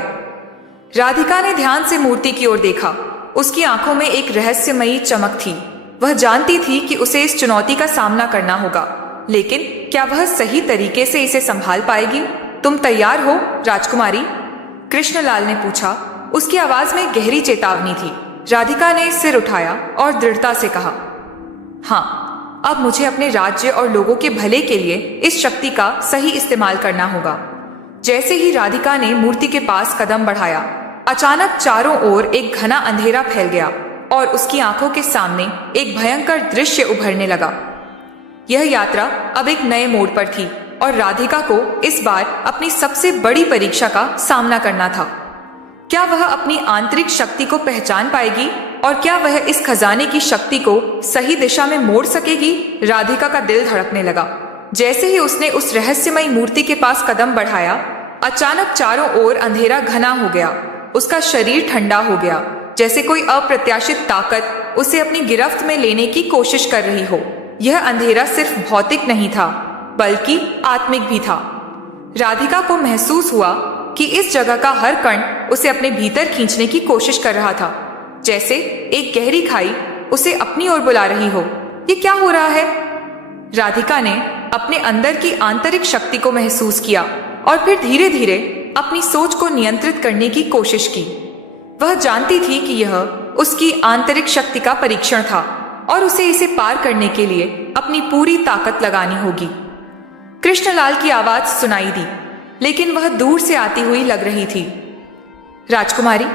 राधिका ने ध्यान से मूर्ति की ओर देखा। उसकी आंखों में एक रहस्यमयी चमक थी। वह जानती थी कि उसे इस चुनौती का सामना करना होगा, लेकिन क्या वह सही तरीके से इसे संभाल पाएगी? तुम तैयार हो राजकुमारी? कृष्णलाल ने पूछा। उसकी आवाज में गहरी चेतावनी थी। राधिका ने सिर उठाया और दृढ़ता से कहा, हाँ, अब मुझे अपने राज्य और लोगों के भले के लिए इस शक्ति का सही इस्तेमाल करना होगा। जैसे ही राधिका ने मूर्ति के पास कदम बढ़ाया, अचानक चारों ओर एक घना अंधेरा फैल गया और उसकी आंखों के सामने एक भयंकर दृश्य उभरने लगा। यह यात्रा अब एक नए मोड़ पर थी और राधिका को इस बार अपनी सबसे बड़ी परीक्षा का सामना करना था। क्या वह अपनी आंतरिक शक्ति को पहचान पाएगी और क्या वह इस खजाने की शक्ति को सही दिशा में मोड़ सकेगी? राधिका का दिल धड़कने लगा। जैसे ही उसने उस रहस्यमयी मूर्ति के पास कदम बढ़ाया, अचानक चारों ओर अंधेरा घना हो गया। उसका शरीर ठंडा हो गया, जैसे कोई अप्रत्याशित ताकत उसे अपनी गिरफ्त में लेने की कोशिश कर रही हो। यह अंधेरा सिर्फ भौतिक नहीं था, बल्कि आत्मिक भी था। राधिका को महसूस हुआ कि इस जगह का हर कण उसे अपने भीतर खींचने की कोशिश कर रहा था, जैसे एक गहरी खाई उसे अपनी ओर बुला रही हो। ये क्या हो रहा है? राधिका ने अपने अंदर की आंतरिक शक्ति को महसूस किया और फिर धीरे धीरे अपनी सोच को नियंत्रित करने की कोशिश की। वह जानती थी कि यह उसकी आंतरिक शक्ति का परीक्षण था और उसे इसे पार करने के लिए अपनी पूरी ताकत लगानी होगी। कृष्णलाल की आवाज सुनाई दी, लेकिन वह दूर से आती हुई लग रही थी। राजकुमारी,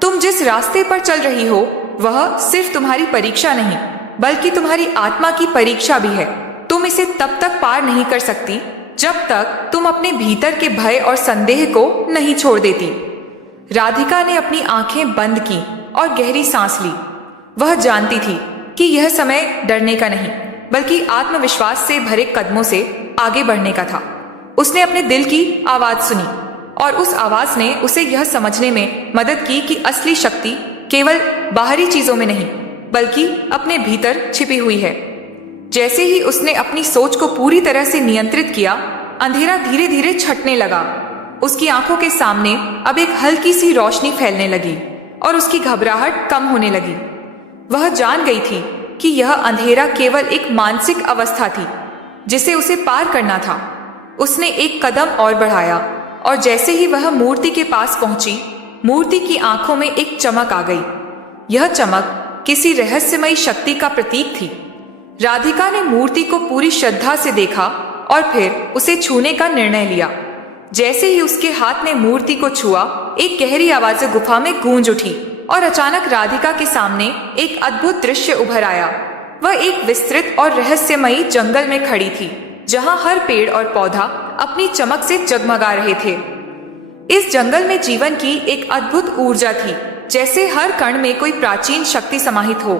तुम जिस रास्ते पर चल रही हो वह सिर्फ तुम्हारी परीक्षा नहीं, बल्कि तुम्हारी आत्मा की परीक्षा भी है। तुम इसे तब तक पार नहीं कर सकती जब तक तुम अपने भीतर के भय और संदेह को नहीं छोड़ देती। राधिका ने अपनी आंखें बंद की और गहरी सांस ली। वह जानती थी कि यह समय डरने का नहीं, बल्कि आत्मविश्वास से भरे कदमों से आगे बढ़ने का था। उसने अपने दिल की आवाज सुनी और उस आवाज ने उसे यह समझने में मदद की कि असली शक्ति केवल बाहरी चीजों में नहीं, बल्कि अपने भीतर छिपी हुई है। जैसे ही उसने अपनी सोच को पूरी तरह से नियंत्रित किया, अंधेरा धीरे धीरे छटने लगा। उसकी आंखों के सामने अब एक हल्की सी रोशनी फैलने लगी और उसकी घबराहट कम होने लगी। वह जान गई थी कि यह अंधेरा केवल एक मानसिक अवस्था थी जिसे उसे पार करना था। उसने एक कदम और बढ़ाया और जैसे ही वह मूर्ति के पास पहुंची, मूर्ति की आंखों में एक चमक आ गई। यह चमक किसी रहस्यमयी शक्ति का प्रतीक थी। राधिका ने मूर्ति को पूरी श्रद्धा से देखा और फिर उसे छूने का निर्णय लिया। जैसे ही उसके हाथ ने मूर्ति को छुआ, एक गहरी आवाज गुफा में गूंज उठी और अचानक राधिका के सामने एक अद्भुत दृश्य उभर आया। वह एक विस्तृत और रहस्यमयी जंगल में खड़ी थी, जहां हर पेड़ और पौधा अपनी चमक से जगमगा रहे थे। इस जंगल में जीवन की एक अद्भुत ऊर्जा थी, जैसे हर कण में कोई प्राचीन शक्ति समाहित हो।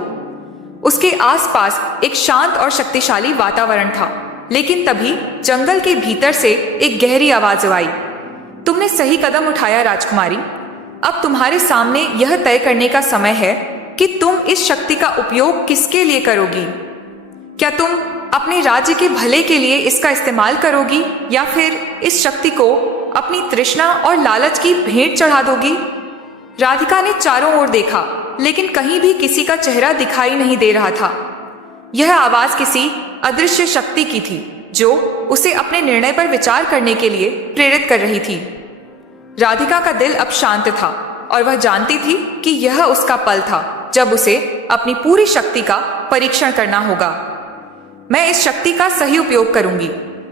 उसके आसपास एक शांत और शक्तिशाली वातावरण था, लेकिन तभी जंगल के भीतर से एक गहरी आवाज आई। तुमने सही कदम उठाया राजकुमारी। अब तुम्हारे सामने यह तय करने का समय है कि तुम इस शक्ति का उपयोग किसके लिए करोगी। क्या तुम अपने राज्य के भले के लिए इसका इस्तेमाल करोगी या फिर इस शक्ति को अपनी तृष्णा और लालच की भेंट चढ़ा दोगी? राधिका ने चारों ओर देखा, लेकिन कहीं भी किसी का चेहरा दिखाई नहीं दे रहा था। यह आवाज किसी अदृश्य शक्ति की थी जो उसे अपने निर्णय पर विचार करने के लिए प्रेरित कर रही थी। राधिका का दिल अब शांत था और वह जानती थी कि यह उसका पल था जब उसे अपनी पूरी शक्ति का परीक्षण करना होगा। मैं इस शक्ति का सही उपयोग करूंगी,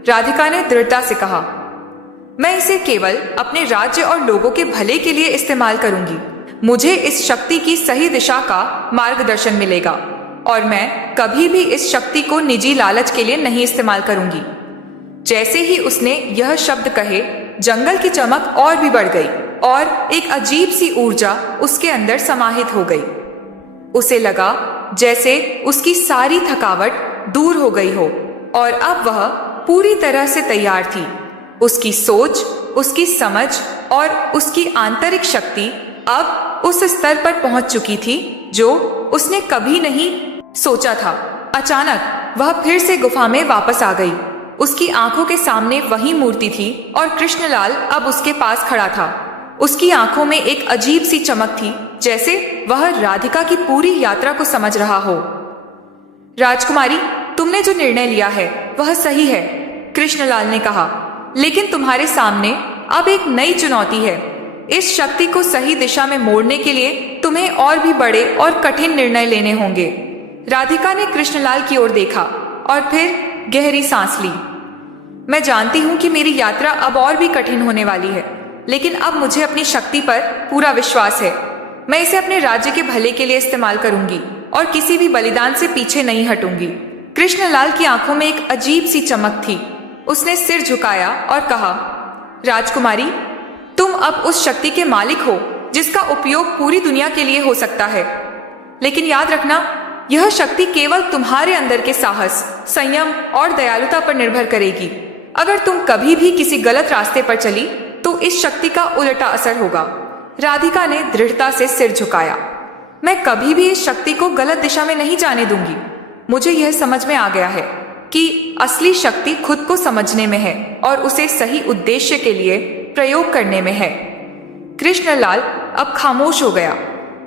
राधिका ने दृढ़ता से कहा। मैं इसे केवल अपने राज्य और लोगों के भले के लिए इस्तेमाल करूंगी। मुझे इस शक्ति की सही दिशा का मार्गदर्शन मिलेगा और मैं कभी भी इस शक्ति को निजी लालच के लिए नहीं इस्तेमाल करूंगी। जैसे ही उसने यह शब्द कहे, जंगल की चमक और भी बढ़ गई और एक अजीब सी ऊर्जा उसके अंदर समाहित हो गई। उसे लगा जैसे उसकी सारी थकावट दूर हो गई हो और अब वह पूरी तरह से तैयार थी। उसकी सोच, उसकी समझ और उसकी आंतरिक शक्ति अब उस स्तर पर पहुंच चुकी थी जो उसने कभी नहीं सोचा था। अचानक वह फिर से गुफा में वापस आ गई। उसकी आंखों के सामने वही मूर्ति थी और कृष्णलाल अब उसके पास खड़ा था। उसकी आंखों में एक अजीब सी चमक थी, जैसे वह राधिका की पूरी यात्रा को समझ रहा हो। राजकुमारी, तुमने जो निर्णय लिया है वह सही है, कृष्णलाल ने कहा, लेकिन तुम्हारे सामने अब एक नई चुनौती है। इस शक्ति को सही दिशा में मोड़ने के लिए तुम्हें और भी बड़े और कठिन निर्णय लेने होंगे। राधिका ने कृष्णलाल की ओर देखा और फिर गहरी सांस ली। मैं जानती हूं कि मेरी यात्रा अब और भी कठिन होने वाली है, लेकिन अब मुझे अपनी शक्ति पर पूरा विश्वास है। मैं इसे अपने राज्य के भले के लिए इस्तेमाल करूंगी और किसी भी बलिदान से पीछे नहीं हटूंगी। कृष्णलाल की आंखों में एक अजीब सी चमक थी। उसने सिर झुकाया और कहा, राजकुमारी, तुम अब उस शक्ति के मालिक हो जिसका उपयोग पूरी दुनिया के लिए हो सकता है। लेकिन याद रखना, यह शक्ति केवल तुम्हारे अंदर के साहस, संयम और दयालुता पर निर्भर करेगी। अगर तुम कभी भी किसी गलत रास्ते पर चली तो इस शक्ति का उल्टा असर होगा। राधिका ने दृढ़ता से सिर झुकाया। मैं कभी भी इस शक्ति को गलत दिशा में नहीं जाने दूंगी। मुझे यह समझ में आ गया है कि असली शक्ति खुद को समझने में है और उसे सही उद्देश्य के लिए प्रयोग करने में है। कृष्णलाल अब खामोश हो गया।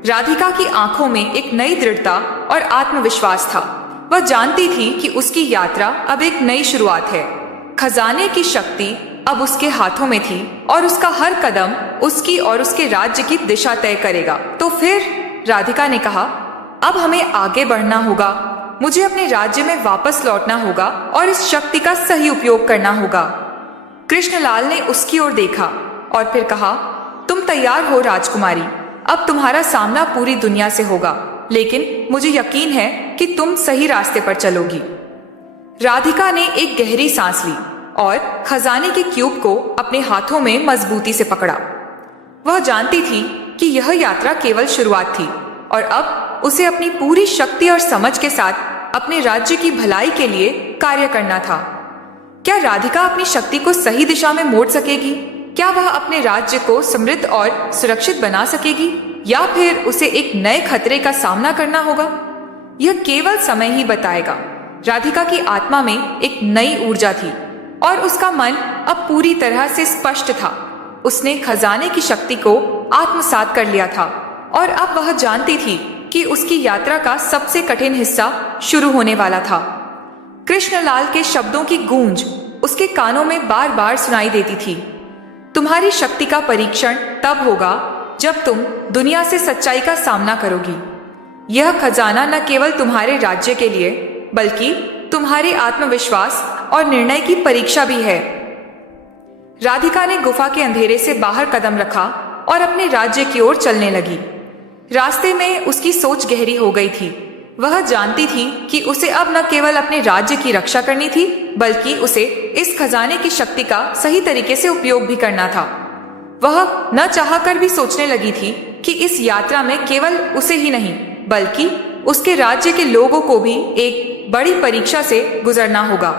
राधिका की आंखों में एक नई दृढ़ता और आत्मविश्वास था। वह जानती थी कि उसकी यात्रा अब एक नई शुरुआत है। खजाने की शक्ति अब उसके हाथों में थी और उसका हर कदम उसकी और उसके राज्य की दिशा तय करेगा। तो फिर राधिका ने कहा, अब हमें आगे बढ़ना होगा। मुझे अपने राज्य में वापस लौटना होगा और इस शक्ति का सही उपयोग करना होगा। कृष्णलाल ने उसकी ओर देखा और फिर कहा, तुम तैयार हो राजकुमारी? अब तुम्हारा सामना पूरी दुनिया से होगा, लेकिन मुझे यकीन है कि तुम सही रास्ते पर चलोगी। राधिका ने एक गहरी सांस ली और खजाने के क्यूब को अपने हाथों में मजबूती से पकड़ा। वह जानती थी कि यह यात्रा केवल शुरुआत थी और अब उसे अपनी पूरी शक्ति और समझ के साथ अपने राज्य की भलाई के लिए कार्य करना था। क्या राधिका अपनी शक्ति को सही दिशा में मोड़ सकेगी? क्या वह अपने राज्य को समृद्ध और सुरक्षित बना सकेगी, या फिर उसे एक नए खतरे का सामना करना होगा? यह केवल समय ही बताएगा। राधिका की आत्मा में एक नई ऊर्जा थी और उसका मन अब पूरी तरह से स्पष्ट था। उसने खजाने की शक्ति को आत्मसात कर लिया था और अब वह जानती थी कि उसकी यात्रा का सबसे कठिन हिस्सा शुरू होने वाला था। कृष्णलाल के शब्दों की गूंज उसके कानों में बार बार सुनाई देती थी। तुम्हारी शक्ति का परीक्षण तब होगा जब तुम दुनिया से सच्चाई का सामना करोगी। यह खजाना न केवल तुम्हारे राज्य के लिए बल्कि तुम्हारे आत्मविश्वास और निर्णय की परीक्षा भी है। राधिका ने गुफा के अंधेरे से बाहर कदम रखा और अपने राज्य की ओर चलने लगी। रास्ते में उसकी सोच गहरी हो गई थी। वह जानती थी कि उसे अब न केवल अपने राज्य की रक्षा करनी थी, बल्कि उसे इस खजाने की शक्ति का सही तरीके से उपयोग भी करना था। वह न चाहकर भी सोचने लगी थी कि इस यात्रा में केवल उसे ही नहीं बल्कि उसके राज्य के लोगों को भी एक बड़ी परीक्षा से गुजरना होगा।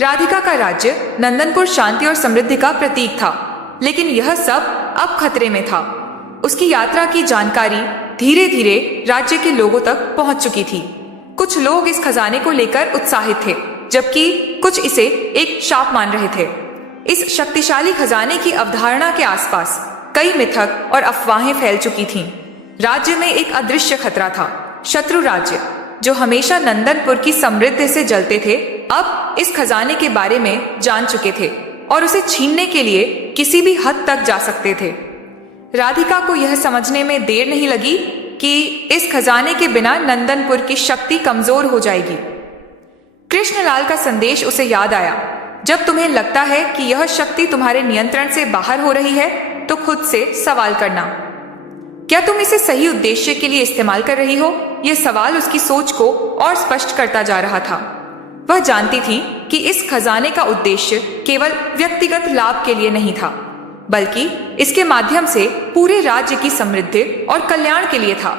राधिका का राज्य नंदनपुर शांति और समृद्धि का प्रतीक था, लेकिन यह सब अब खतरे में था। उसकी यात्रा की जानकारी धीरे धीरे राज्य के लोगों तक पहुंच चुकी थी। कुछ लोग इस खजाने को लेकर उत्साहित थे, जबकि कुछ इसे एक शाप मान रहे थे। इस शक्तिशाली खजाने की अवधारणा के आसपास कई मिथक और अफवाहें फैल चुकी थीं। राज्य में एक अदृश्य खतरा था। शत्रु राज्य जो हमेशा नंदनपुर की समृद्धि से जलते थे, अब इस खजाने के बारे में जान चुके थे और उसे छीनने के लिए किसी भी हद तक जा सकते थे। राधिका को यह समझने में देर नहीं लगी कि इस खजाने के बिना नंदनपुर की शक्ति कमजोर हो जाएगी। कृष्णलाल का संदेश उसे याद आया, जब तुम्हें लगता है कि यह शक्ति तुम्हारे नियंत्रण से बाहर हो रही है तो खुद से सवाल करना, क्या तुम इसे सही उद्देश्य के लिए इस्तेमाल कर रही हो? यह सवाल उसकी सोच को और स्पष्ट करता जा रहा था। वह जानती थी कि इस खजाने का उद्देश्य केवल व्यक्तिगत लाभ के लिए नहीं था, बल्कि इसके माध्यम से पूरे राज्य की समृद्धि और कल्याण के लिए था।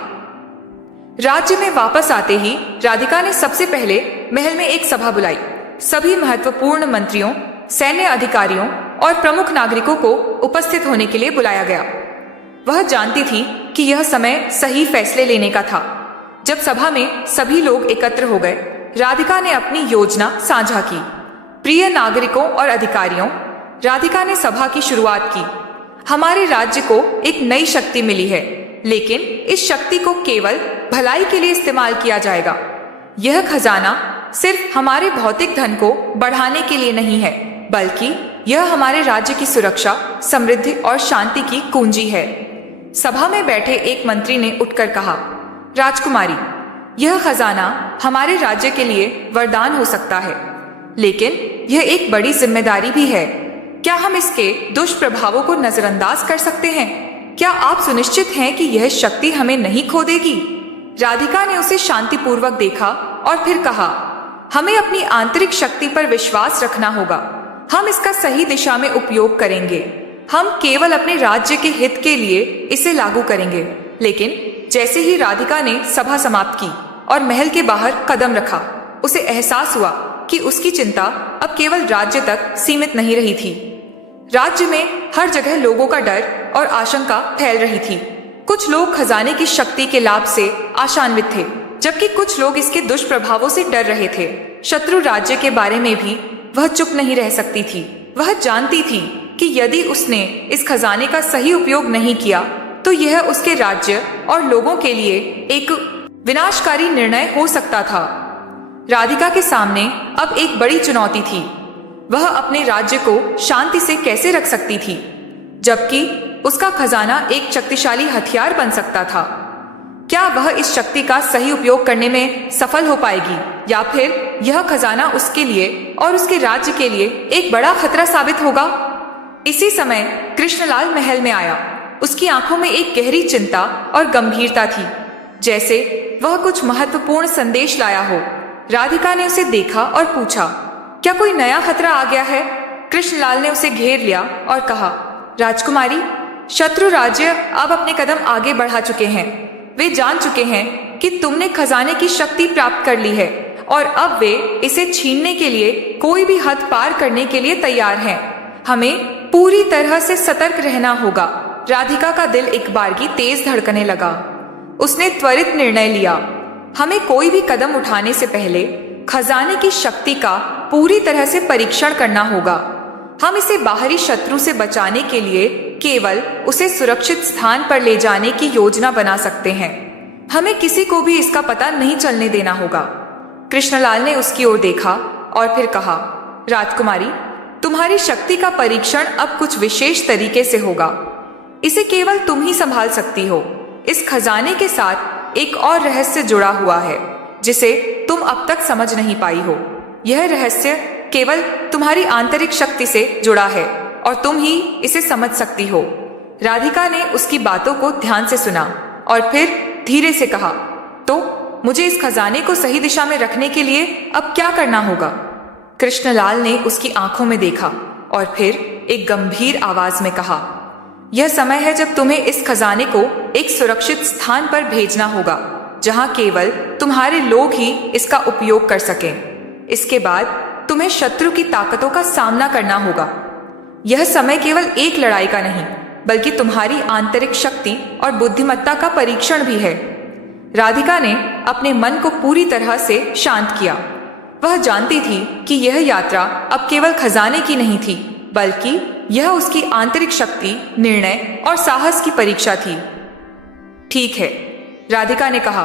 राज्य में वापस आते ही राधिका ने सबसे पहले महल में एक सभा बुलाई। सभी महत्वपूर्ण मंत्रियों, सैन्य अधिकारियों और प्रमुख नागरिकों को उपस्थित होने के लिए बुलाया गया। वह जानती थी कि यह समय सही फैसले लेने का था। जब सभा में सभी लोग एकत्र हो गए, राधिका ने अपनी योजना साझा की। प्रिय नागरिकों और अधिकारियों, राधिका ने सभा की शुरुआत की। हमारे राज्य को एक नई शक्ति मिली है, लेकिन इस शक्ति को केवल भलाई के लिए इस्तेमाल किया जाएगा। यह खजाना सिर्फ हमारे भौतिक धन को बढ़ाने के लिए नहीं है, बल्कि यह हमारे राज्य की सुरक्षा, समृद्धि और शांति की कुंजी है। सभा में बैठे एक मंत्री ने उठकर कहा, राजकुमारी, यह खजाना हमारे राज्य के लिए वरदान हो सकता है, लेकिन यह एक बड़ी जिम्मेदारी भी है। क्या हम इसके दुष्प्रभावों को नजरअंदाज कर सकते हैं? क्या आप सुनिश्चित हैं कि यह शक्ति हमें नहीं खो देगी? राधिका ने उसे शांतिपूर्वक देखा और फिर कहा, हमें अपनी आंतरिक शक्ति पर विश्वास रखना होगा। हम इसका सही दिशा में उपयोग करेंगे। हम केवल अपने राज्य के हित के लिए इसे लागू करेंगे। लेकिन जैसे ही राधिका ने सभा समाप्त की और महल के बाहर कदम रखा, उसे एहसास हुआ कि उसकी चिंता अब केवल राज्य तक सीमित नहीं रही थी। राज्य में हर जगह लोगों का डर और आशंका फैल रही थी। कुछ लोग खजाने की शक्ति के लाभ से आशान्वित थे, जबकि कुछ लोग इसके दुष्प्रभावों से डर रहे थे। शत्रु राज्य के बारे में भी वह चुप नहीं रह सकती थी। वह जानती थी कि यदि उसने इस खजाने का सही उपयोग नहीं किया तो यह उसके राज्य और लोगों के लिए एक विनाशकारी निर्णय हो सकता था। राधिका के सामने अब एक बड़ी चुनौती थी। वह अपने राज्य को शांति से कैसे रख सकती थी, जबकि उसका खजाना एक शक्तिशाली हथियार बन सकता था। क्या वह इस शक्ति का सही उपयोग करने में सफल हो पाएगी, या फिर यह खजाना उसके लिए और उसके राज्य के लिए एक बड़ा खतरा साबित होगा? इसी समय कृष्णलाल महल में आया। उसकी आंखों में एक गहरी चिंता और गंभीरता थी, जैसे वह कुछ महत्वपूर्ण संदेश लाया हो। राधिका ने उसे देखा और पूछा, क्या कोई नया खतरा आ गया है? कृष्णलाल ने उसे घेर लिया और कहा, राजकुमारी, शत्रु राज्य अब अपने कदम आगे बढ़ा चुके हैं। वे जान चुके हैं कि तुमने खजाने की शक्ति प्राप्त कर ली है और अब वे इसे छीनने के लिए कोई भी हद पार करने के लिए तैयार हैं। हमें पूरी तरह से सतर्क रहना होगा। राधिका का दिल एक बारगी तेज धड़कने लगा। उसने त्वरित निर्णय लिया। हमें कोई भी कदम उठाने से पहले खजाने की शक्ति का पूरी तरह से परीक्षण करना होगा। हम इसे बाहरी शत्रु से बचाने के लिए केवल उसे सुरक्षित स्थान पर ले जाने की योजना बना सकते हैं। हमें किसी को भी इसका पता नहीं चलने देना होगा। कृष्णलाल ने उसकी ओर देखा और फिर कहा, राजकुमारी, तुम्हारी शक्ति का परीक्षण अब कुछ विशेष तरीके से होगा। इसे केवल तुम ही संभाल सकती हो। इस खजाने के साथ एक और रहस्य जुड़ा हुआ है जिसे तुम अब तक समझ नहीं पाई हो। यह रहस्य केवल तुम्हारी आंतरिक शक्ति से जुड़ा है और तुम ही इसे समझ सकती हो। राधिका ने उसकी बातों को ध्यान से सुना और फिर धीरे से कहा, तो मुझे इस खजाने को सही दिशा में रखने के लिए अब क्या करना होगा? कृष्णलाल ने उसकी आंखों में देखा और फिर एक गंभीर आवाज में कहा, यह समय है जब तुम्हें इस खजाने को एक सुरक्षित स्थान पर भेजना होगा, जहां केवल तुम्हारे लोग ही इसका उपयोग कर सकें। इसके बाद तुम्हें शत्रु की ताकतों का सामना करना होगा। यह समय केवल एक लड़ाई का नहीं, बल्कि तुम्हारी आंतरिक शक्ति और बुद्धिमत्ता का परीक्षण भी है। राधिका ने अपने मन को पूरी तरह से शांत किया। वह जानती थी कि यह यात्रा अब केवल खजाने की नहीं थी, बल्कि यह उसकी आंतरिक शक्ति, निर्णय और साहस की परीक्षा थी। ठीक है, राधिका ने कहा,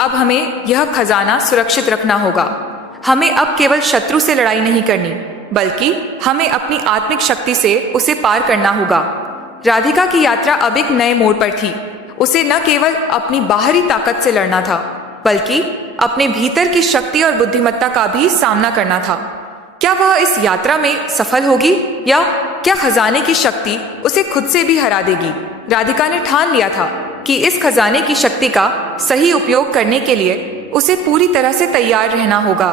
अब हमें यह खजाना सुरक्षित रखना होगा। हमें अब केवल शत्रु से लड़ाई नहीं करनी, बल्कि हमें अपनी आत्मिक शक्ति से उसे पार करना होगा। राधिका की यात्रा अब एक नए मोड़ पर थी। उसे न केवल अपनी बाहरी ताकत से लड़ना था, बल्कि अपने भीतर की शक्ति और बुद्धिमत्ता का भी सामना करना था। क्या वह इस यात्रा में सफल होगी, या क्या खजाने की शक्ति उसे खुद से भी हरा देगी? राधिका ने ठान लिया था कि इस खजाने की शक्ति का सही उपयोग करने के लिए उसे पूरी तरह से तैयार रहना होगा।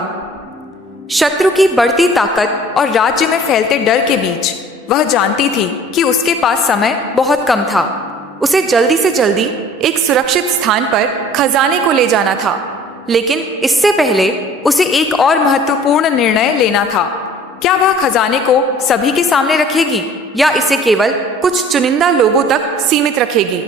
शत्रु की बढ़ती ताकत और राज्य में फैलते डर के बीच वह जानती थी कि उसके पास समय बहुत कम था। उसे जल्दी से जल्दी एक सुरक्षित स्थान पर खजाने को ले जाना था, लेकिन इससे पहले उसे एक और महत्वपूर्ण निर्णय लेना था। क्या वह खजाने को सभी के सामने रखेगी या इसे केवल कुछ चुनिंदा लोगों तक सीमित रखेगी?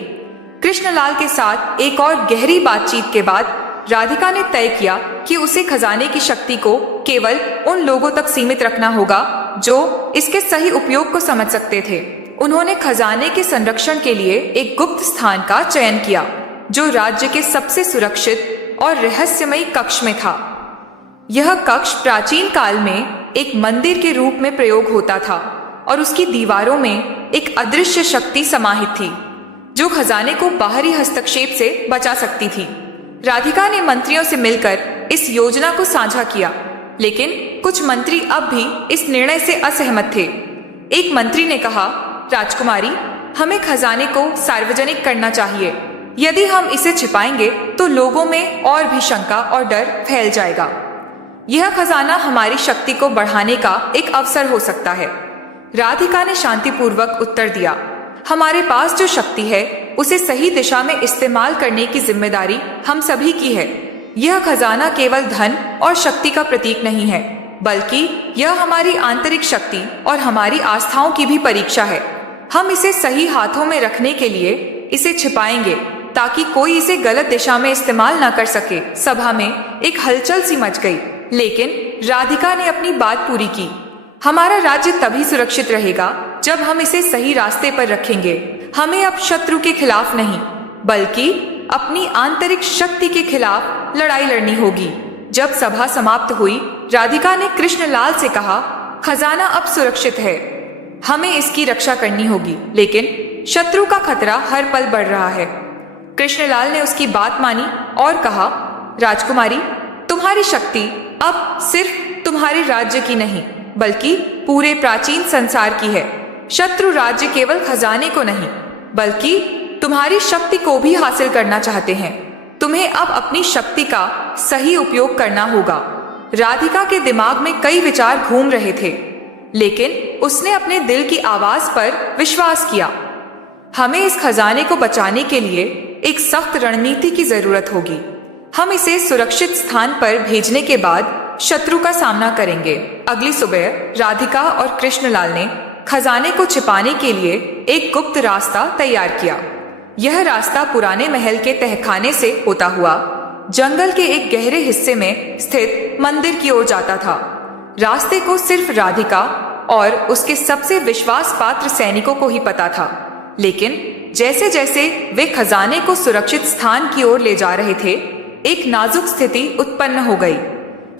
कृष्णलाल के साथ एक और गहरी बातचीत के बाद राधिका ने तय किया कि उसे खजाने की शक्ति को केवल उन लोगों तक सीमित रखना होगा जो इसके सही उपयोग को समझ सकते थे। उन्होंने खजाने के संरक्षण के लिए एक गुप्त स्थान का चयन किया जो राज्य के सबसे सुरक्षित और रहस्यमयी कक्ष में था। यह कक्ष प्राचीन काल में एक मंदिर के रूप में प्रयोग होता था और उसकी दीवारों में एक अदृश्य शक्ति समाहित थी जो खजाने को बाहरी हस्तक्षेप से बचा सकती थी। राधिका ने मंत्रियों से मिलकर इस योजना को साझा किया, लेकिन कुछ मंत्री अब भी इस निर्णय से असहमत थे। एक मंत्री ने कहा, राजकुमारी, हमें खजाने को सार्वजनिक करना चाहिए। यदि हम इसे छिपाएंगे तो लोगों में और भी शंका और डर फैल जाएगा। यह खजाना हमारी शक्ति को बढ़ाने का एक अवसर हो सकता है। राधिका ने शांतिपूर्वक उत्तर दिया, हमारे पास जो शक्ति है उसे सही दिशा में इस्तेमाल करने की जिम्मेदारी हम सभी की है। यह खजाना केवल धन और शक्ति का प्रतीक नहीं है, बल्कि यह हमारी आंतरिक शक्ति और हमारी आस्थाओं की भी परीक्षा है। हम इसे सही हाथों में रखने के लिए इसे छिपाएंगे ताकि कोई इसे गलत दिशा में इस्तेमाल न कर सके। सभा में एक हलचल सी मच गई, लेकिन राधिका ने अपनी बात पूरी की। हमारा राज्य तभी सुरक्षित रहेगा जब हम इसे सही रास्ते पर रखेंगे। हमें अब शत्रु के खिलाफ नहीं, बल्कि अपनी आंतरिक शक्ति के खिलाफ लड़ाई लड़नी होगी। जब सभा समाप्त हुई, राधिका ने कृष्णलाल से कहा, खजाना अब सुरक्षित है, हमें इसकी रक्षा करनी होगी, लेकिन शत्रु का खतरा हर पल बढ़ रहा है। कृष्णलाल ने उसकी बात मानी और कहा, राजकुमारी, तुम्हारी शक्ति अब सिर्फ तुम्हारे राज्य की नहीं, बल्कि पूरे प्राचीन संसार की है। शत्रु राज्य केवल खजाने को नहीं, बल्कि तुम्हारी शक्ति को भी हासिल करना चाहते हैं। तुम्हें अब अपनी शक्ति का सही उपयोग करना होगा। राधिका के दिमाग में कई विचार घूम रहे थे, लेकिन उसने अपने दिल की आवाज पर विश्वास किया। हमें इस खजाने को बचाने के लिए एक सख्त रणनीति की जरूरत होगी। हम इसे सुरक्षित स्थान पर भेजने के बाद शत्रु का सामना करेंगे। अगली सुबह राधिका और कृष्णलाल ने खजाने को छिपाने के लिए एक गुप्त रास्ता तैयार किया। यह रास्ता पुराने महल के तहखाने से होता हुआ जंगल के एक गहरे हिस्से में स्थित मंदिर की ओर जाता था। रास्ते को सिर्फ राधिका और उसके सबसे विश्वास पात्र सैनिकों को ही पता था, लेकिन जैसे जैसे वे खजाने को सुरक्षित स्थान की ओर ले जा रहे थे, एक नाजुक स्थिति उत्पन्न हो गई।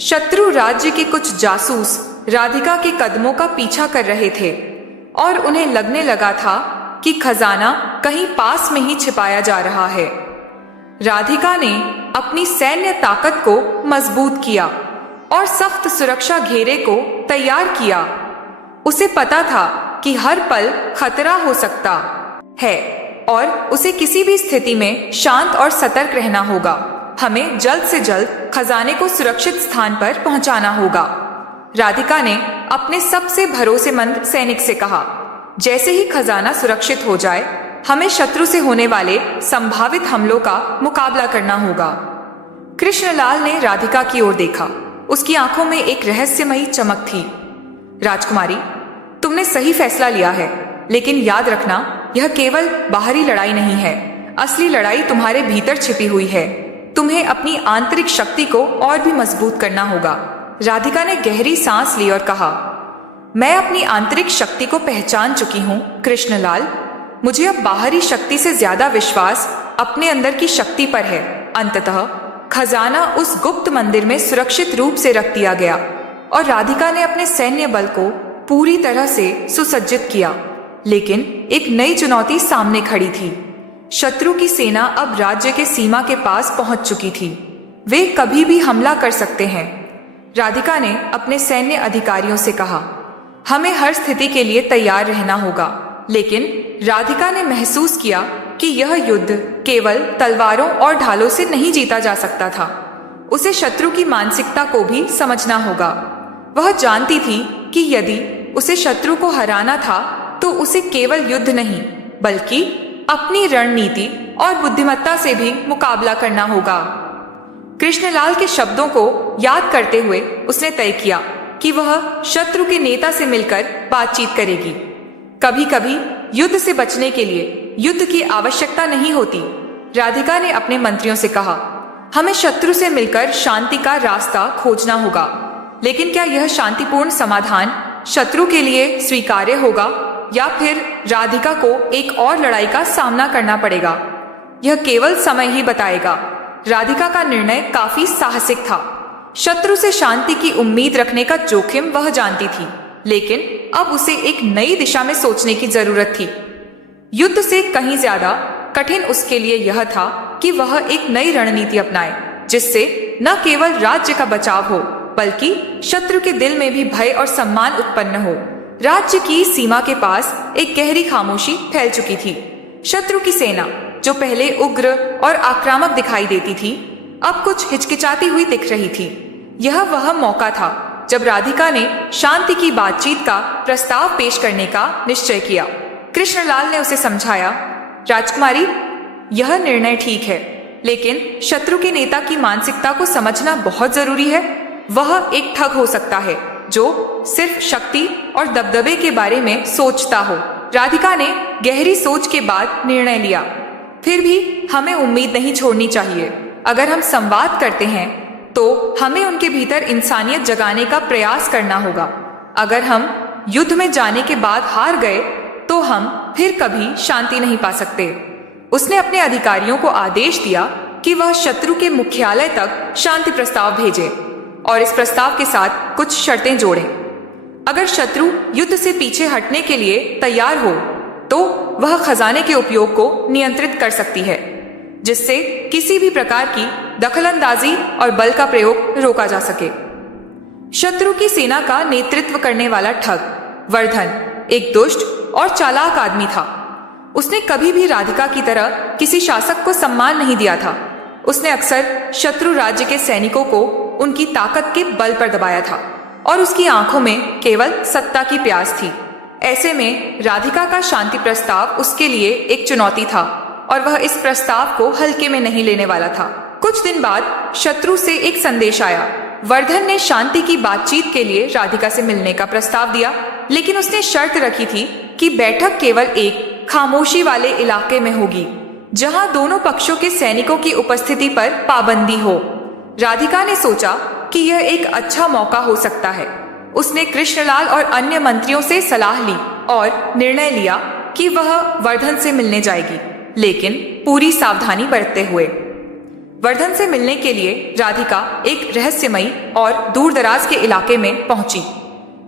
शत्रु राज्य के कुछ जासूस राधिका के कदमों का पीछा कर रहे थे और उन्हें लगने लगा था कि खजाना कहीं पास में ही छिपाया जा रहा है। राधिका ने अपनी सैन्य ताकत को मजबूत किया और सख्त सुरक्षा घेरे को तैयार किया। उसे पता था कि हर पल खतरा हो सकता है और उसे किसी भी स्थिति में शांत और सतर्क रहना होगा। हमें जल्द से जल्द खजाने को सुरक्षित स्थान पर पहुंचाना होगा। राधिका ने अपने सबसे भरोसेमंद सैनिक से कहा, जैसे ही खजाना सुरक्षित हो जाए, हमें शत्रु से होने वाले संभावित हमलों का मुकाबला करना होगा। कृष्णलाल ने राधिका की ओर देखा। उसकी आंखों में एक रहस्यमयी चमक थी। राजकुमारी, तुमने सही फैसला लिया है, लेकिन याद रखना, यह केवल बाहरी लड़ाई नहीं है। असली लड़ाई तुम्हारे भीतर छिपी हुई है। तुम्हें अपनी आंतरिक शक्ति को और भी मजबूत करना होगा। राधिका ने गहरी सांस ली और कहा, मैं अपनी आंतरिक शक्ति को पहचान चुकी हूँ कृष्णलाल। मुझे अब बाहरी शक्ति से ज्यादा विश्वास अपने अंदर की शक्ति पर है। अंततः खजाना उस गुप्त मंदिर में सुरक्षित रूप से रख दिया गया और राधिका ने अपने सैन्य बल को पूरी तरह से सुसज्जित किया। लेकिन एक नई चुनौती सामने खड़ी थी। शत्रु की सेना अब राज्य के सीमा के पास पहुंच चुकी थी। वे कभी भी हमला कर सकते हैं। राधिका ने अपने सैन्य अधिकारियों से कहा, हमें हर स्थिति के लिए तैयार रहना होगा। लेकिन राधिका ने महसूस किया कि यह युद्ध केवल तलवारों और ढालों से नहीं जीता जा सकता था। उसे शत्रु की मानसिकता को भी समझना होगा। वह जानती थी कि यदि उसे शत्रु को हराना था तो उसे केवल युद्ध नहीं, बल्कि अपनी रणनीति और बुद्धिमत्ता से भी मुकाबला करना होगा। कृष्णलाल के शब्दों को याद करते हुए उसने तय किया, कि वह शत्रु के नेता से मिलकर बातचीत करेगी। कभी कभी युद्ध से बचने के लिए युद्ध की आवश्यकता नहीं होती। राधिका ने अपने मंत्रियों से कहा, हमें शत्रु से मिलकर शांति का रास्ता खोजना होगा, लेकिन क्या यह शांतिपूर्ण समाधान शत्रु के लिए स्वीकार्य होगा या फिर राधिका को एक और लड़ाई का सामना करना पड़ेगा? यह केवल समय ही बताएगा। राधिका का निर्णय काफी साहसिक था। शत्रु से शांति की उम्मीद रखने का जोखिम वह जानती थी, लेकिन अब उसे एक नई दिशा में सोचने की जरूरत थी। युद्ध से कहीं ज्यादा कठिन उसके लिए यह था कि वह एक नई रणनीति अपनाए, जिससे न केवल राज्य का बचाव हो बल्कि शत्रु के दिल में भी भय और सम्मान उत्पन्न हो। राज्य की सीमा के पास एक गहरी खामोशी फैल चुकी थी। शत्रु की सेना, जो पहले उग्र और आक्रामक दिखाई देती थी, अब कुछ हिचकिचाती हुई दिख रही थी। यह वह मौका था जब राधिका ने शांति की बातचीत का प्रस्ताव पेश करने का निश्चय किया। कृष्णलाल ने उसे समझाया, राजकुमारी, यह निर्णय ठीक है, लेकिन शत्रु के नेता की मानसिकता को समझना बहुत जरूरी है। वह एक ठग हो सकता है जो सिर्फ शक्ति और दबदबे के बारे में सोचता हो। राधिका ने गहरी सोच के बाद निर्णय लिया, फिर भी हमें उम्मीद नहीं छोड़नी चाहिए। अगर हम संवाद करते हैं तो हमें उनके भीतर इंसानियत जगाने का प्रयास करना होगा। अगर हम युद्ध में जाने के बाद हार गए तो हम फिर कभी शांति नहीं पा सकते। उसने अपने अधिकारियों को आदेश दिया कि वह शत्रु के मुख्यालय तक शांति प्रस्ताव भेजे और इस प्रस्ताव के साथ कुछ शर्तें जोड़ें। अगर शत्रु युद्ध से पीछे हटने के लिए तैयार हो तो वह खजाने के उपयोग को नियंत्रित कर सकती है, जिससे किसी भी प्रकार की दखलंदाजी और बल का प्रयोग रोका जा सके। शत्रु की सेना का नेतृत्व करने वाला ठग वर्धन एक दुष्ट और चालाक आदमी था। उसने कभी भी राधिका की तरह किसी शासक को सम्मान नहीं दिया था। उसने अक्सर शत्रु राज्य के सैनिकों को उनकी ताकत के बल पर दबाया था और उसकी आंखों में केवल सत्ता की प्यास थी। ऐसे में राधिका का शांति प्रस्ताव उसके लिए एक चुनौती था और वह इस प्रस्ताव को हल्के में नहीं लेने वाला था। कुछ दिन बाद शत्रु से एक संदेश आया। वर्धन ने शांति की बातचीत के लिए राधिका से मिलने का प्रस्ताव दिया, लेकिन उसने शर्त रखी थी कि बैठक केवल एक खामोशी वाले इलाके में होगी, जहां दोनों पक्षों के सैनिकों की उपस्थिति पर पाबंदी हो। राधिका ने सोचा कि यह एक अच्छा मौका हो सकता है। उसने कृष्णलाल और अन्य मंत्रियों से सलाह ली और निर्णय लिया कि वह वर्धन से मिलने जाएगी, लेकिन पूरी सावधानी बरतते हुए। वर्धन से मिलने के लिए राधिका एक रहस्यमयी और दूरदराज के इलाके में पहुंची।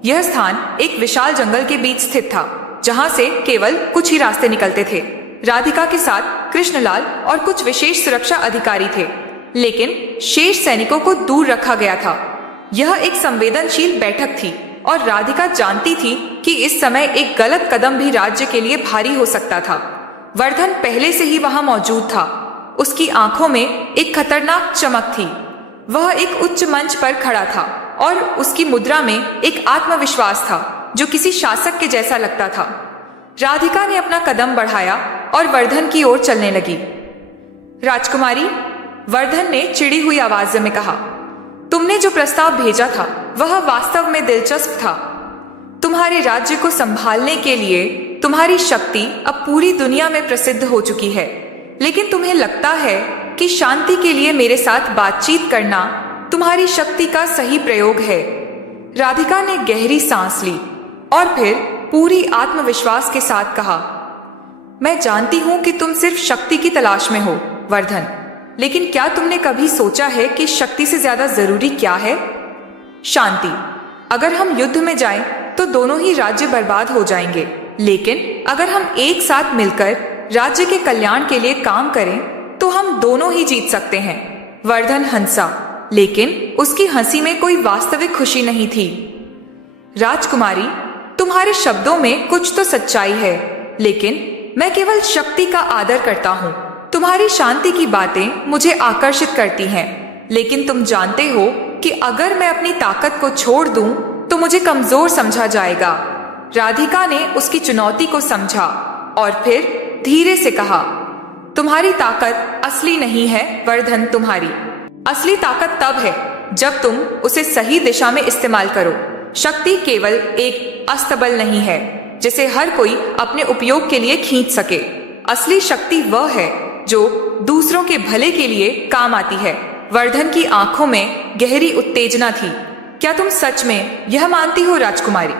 यह स्थान एक विशाल जंगल के बीच स्थित था, जहां से केवल कुछ ही रास्ते निकलते थे। राधिका के साथ कृष्णलाल और कुछ विशेष सुरक्षा अधिकारी थे, लेकिन शेष सैनिकों को दूर रखा गया था। यह एक संवेदनशील बैठक थी और राधिका जानती थी कि इस समय एक गलत कदम भी राज्य के लिए भारी हो सकता था। वर्धन पहले से ही वहां मौजूद था। उसकी आंखों में एक खतरनाक चमक थी। वह एक उच्च मंच पर खड़ा था और उसकी मुद्रा में एक आत्मविश्वास था जो किसी शासक के जैसा लगता था। राधिका ने अपना कदम बढ़ाया और वर्धन की ओर चलने लगी। राजकुमारी, वर्धन ने चिड़ी हुई आवाज में कहा, तुमने जो प्रस्ताव भेजा था वह वास्तव में दिलचस्प था। तुम्हारे राज्य को संभालने के लिए तुम्हारी शक्ति अब पूरी दुनिया में प्रसिद्ध हो चुकी है, लेकिन तुम्हें लगता है कि शांति के लिए मेरे साथ बातचीत करना तुम्हारी शक्ति का सही प्रयोग है। राधिका ने गहरी सांस ली और फिर पूरी आत्मविश्वास के साथ कहा, मैं जानती हूं कि तुम सिर्फ शक्ति की तलाश में हो वर्धन, लेकिन क्या तुमने कभी सोचा है कि शक्ति से ज्यादा जरूरी क्या है? शांति। अगर हम युद्ध में जाएं तो दोनों ही राज्य बर्बाद हो जाएंगे, लेकिन अगर हम एक साथ मिलकर राज्य के कल्याण के लिए काम करें तो हम दोनों ही जीत सकते हैं। वर्धन हंसा, लेकिन उसकी हंसी में कोई वास्तविक खुशी नहीं थी। राजकुमारी, तुम्हारे शब्दों में कुछ तो सच्चाई है, लेकिन मैं केवल शक्ति का आदर करता हूँ। तुम्हारी शांति की बातें मुझे आकर्षित करती हैं, लेकिन तुम जानते हो कि अगर मैं अपनी ताकत को छोड़ दूं तो मुझे कमजोर समझा जाएगा। राधिका ने उसकी चुनौती को समझा और फिर धीरे से कहा, तुम्हारी ताकत असली नहीं है वर्धन। तुम्हारी असली ताकत तब है जब तुम उसे सही दिशा में इस्तेमाल करो। शक्ति केवल एक अस्तबल नहीं है जिसे हर कोई अपने उपयोग के लिए खींच सके। असली शक्ति वह है जो दूसरों के भले के लिए काम आती है। वर्धन की आंखों में गहरी उत्तेजना थी। क्या तुम सच में यह मानती हो राजकुमारी?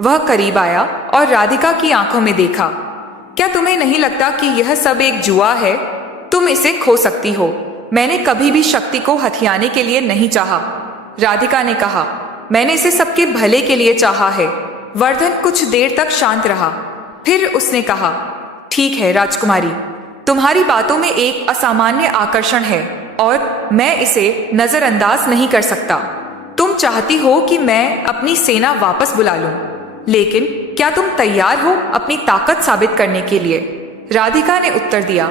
वह करीब आया और राधिका की आंखों में देखा। क्या तुम्हें नहीं लगता कि यह सब एक जुआ है? तुम इसे खो सकती हो। मैंने कभी भी शक्ति को हथियाने के लिए नहीं चाहा, राधिका ने कहा। मैंने इसे सबके भले के लिए चाहा है। वर्धन कुछ देर तक शांत रहा, फिर उसने कहा, ठीक है राजकुमारी, तुम्हारी बातों में एक असामान्य आकर्षण है और मैं इसे नजरअंदाज नहीं कर सकता। तुम चाहती हो कि मैं अपनी सेना वापस बुला लूं, लेकिन क्या तुम तैयार हो अपनी ताकत साबित करने के लिए? राधिका ने उत्तर दिया,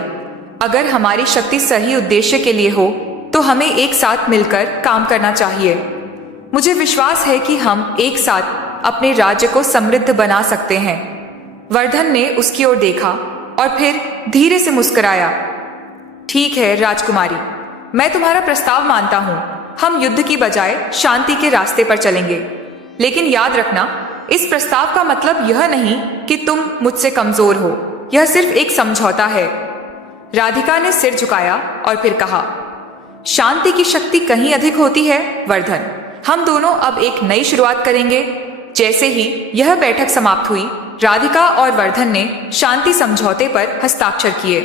अगर हमारी शक्ति सही उद्देश्य के लिए हो तो हमें एक साथ मिलकर काम करना चाहिए। मुझे विश्वास है कि हम एक साथ अपने राज्य को समृद्ध बना सकते हैं। वर्धन ने उसकी ओर देखा और फिर धीरे से मुस्कुराया। ठीक है राजकुमारी, मैं तुम्हारा प्रस्ताव मानता हूँ। हम युद्ध की बजाय शांति के रास्ते पर चलेंगे। लेकिन याद रखना, इस प्रस्ताव का मतलब यह नहीं कि तुम मुझसे कमजोर हो। यह सिर्फ एक समझौता है। राधिका ने सिर झुकाया और फिर कहा, शांति की शक्ति कहीं अधिक होती है वर्धन। हम दोनों अब एक नई शुरुआत करेंगे। जैसे ही यह बैठक समाप्त हुई, राधिका और वर्धन ने शांति समझौते पर हस्ताक्षर किए।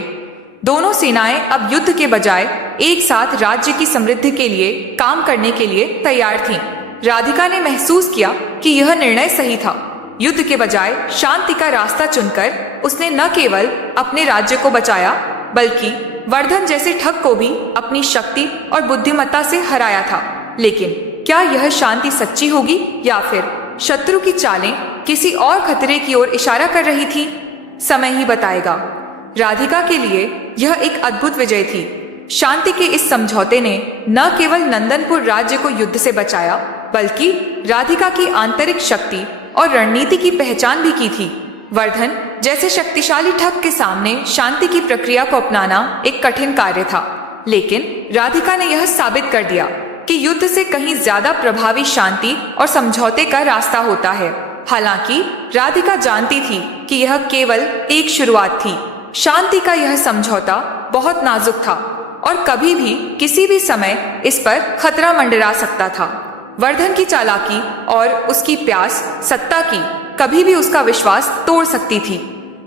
दोनों सेनाएं अब युद्ध के बजाय एक साथ राज्य की समृद्धि के लिए काम करने के लिए तैयार थीं। राधिका ने महसूस किया कि यह निर्णय सही था। युद्ध के बजाय शांति का रास्ता चुनकर उसने न केवल अपने राज्य को बचाया, बल्कि वर्धन जैसे ठग को भी अपनी शक्ति और बुद्धिमत्ता से हराया था। लेकिन क्या यह शांति सच्ची होगी या फिर शत्रु की चालें किसी और खतरे की ओर इशारा कर रही थी? समय ही बताएगा। राधिका के लिए यह एक अद्भुत विजय थी। शांति के इस समझौते ने न केवल नंदनपुर राज्य को युद्ध से बचाया, बल्कि राधिका की आंतरिक शक्ति और रणनीति की पहचान भी की थी। वर्धन जैसे शक्तिशाली ठग के सामने शांति की प्रक्रिया को अपनाना एक कठिन कार्य था, लेकिन राधिका ने यह साबित कर दिया कि युद्ध से कहीं ज्यादा प्रभावी शांति और समझौते का रास्ता होता है। हालांकि राधिका जानती थी कि यह केवल एक शुरुआत थी। शांति का यह समझौता बहुत नाजुक था और कभी भी किसी भी समय इस पर खतरा मंडरा सकता था। वर्धन की चालाकी और उसकी प्यास सत्ता की कभी भी उसका विश्वास तोड़ सकती थी।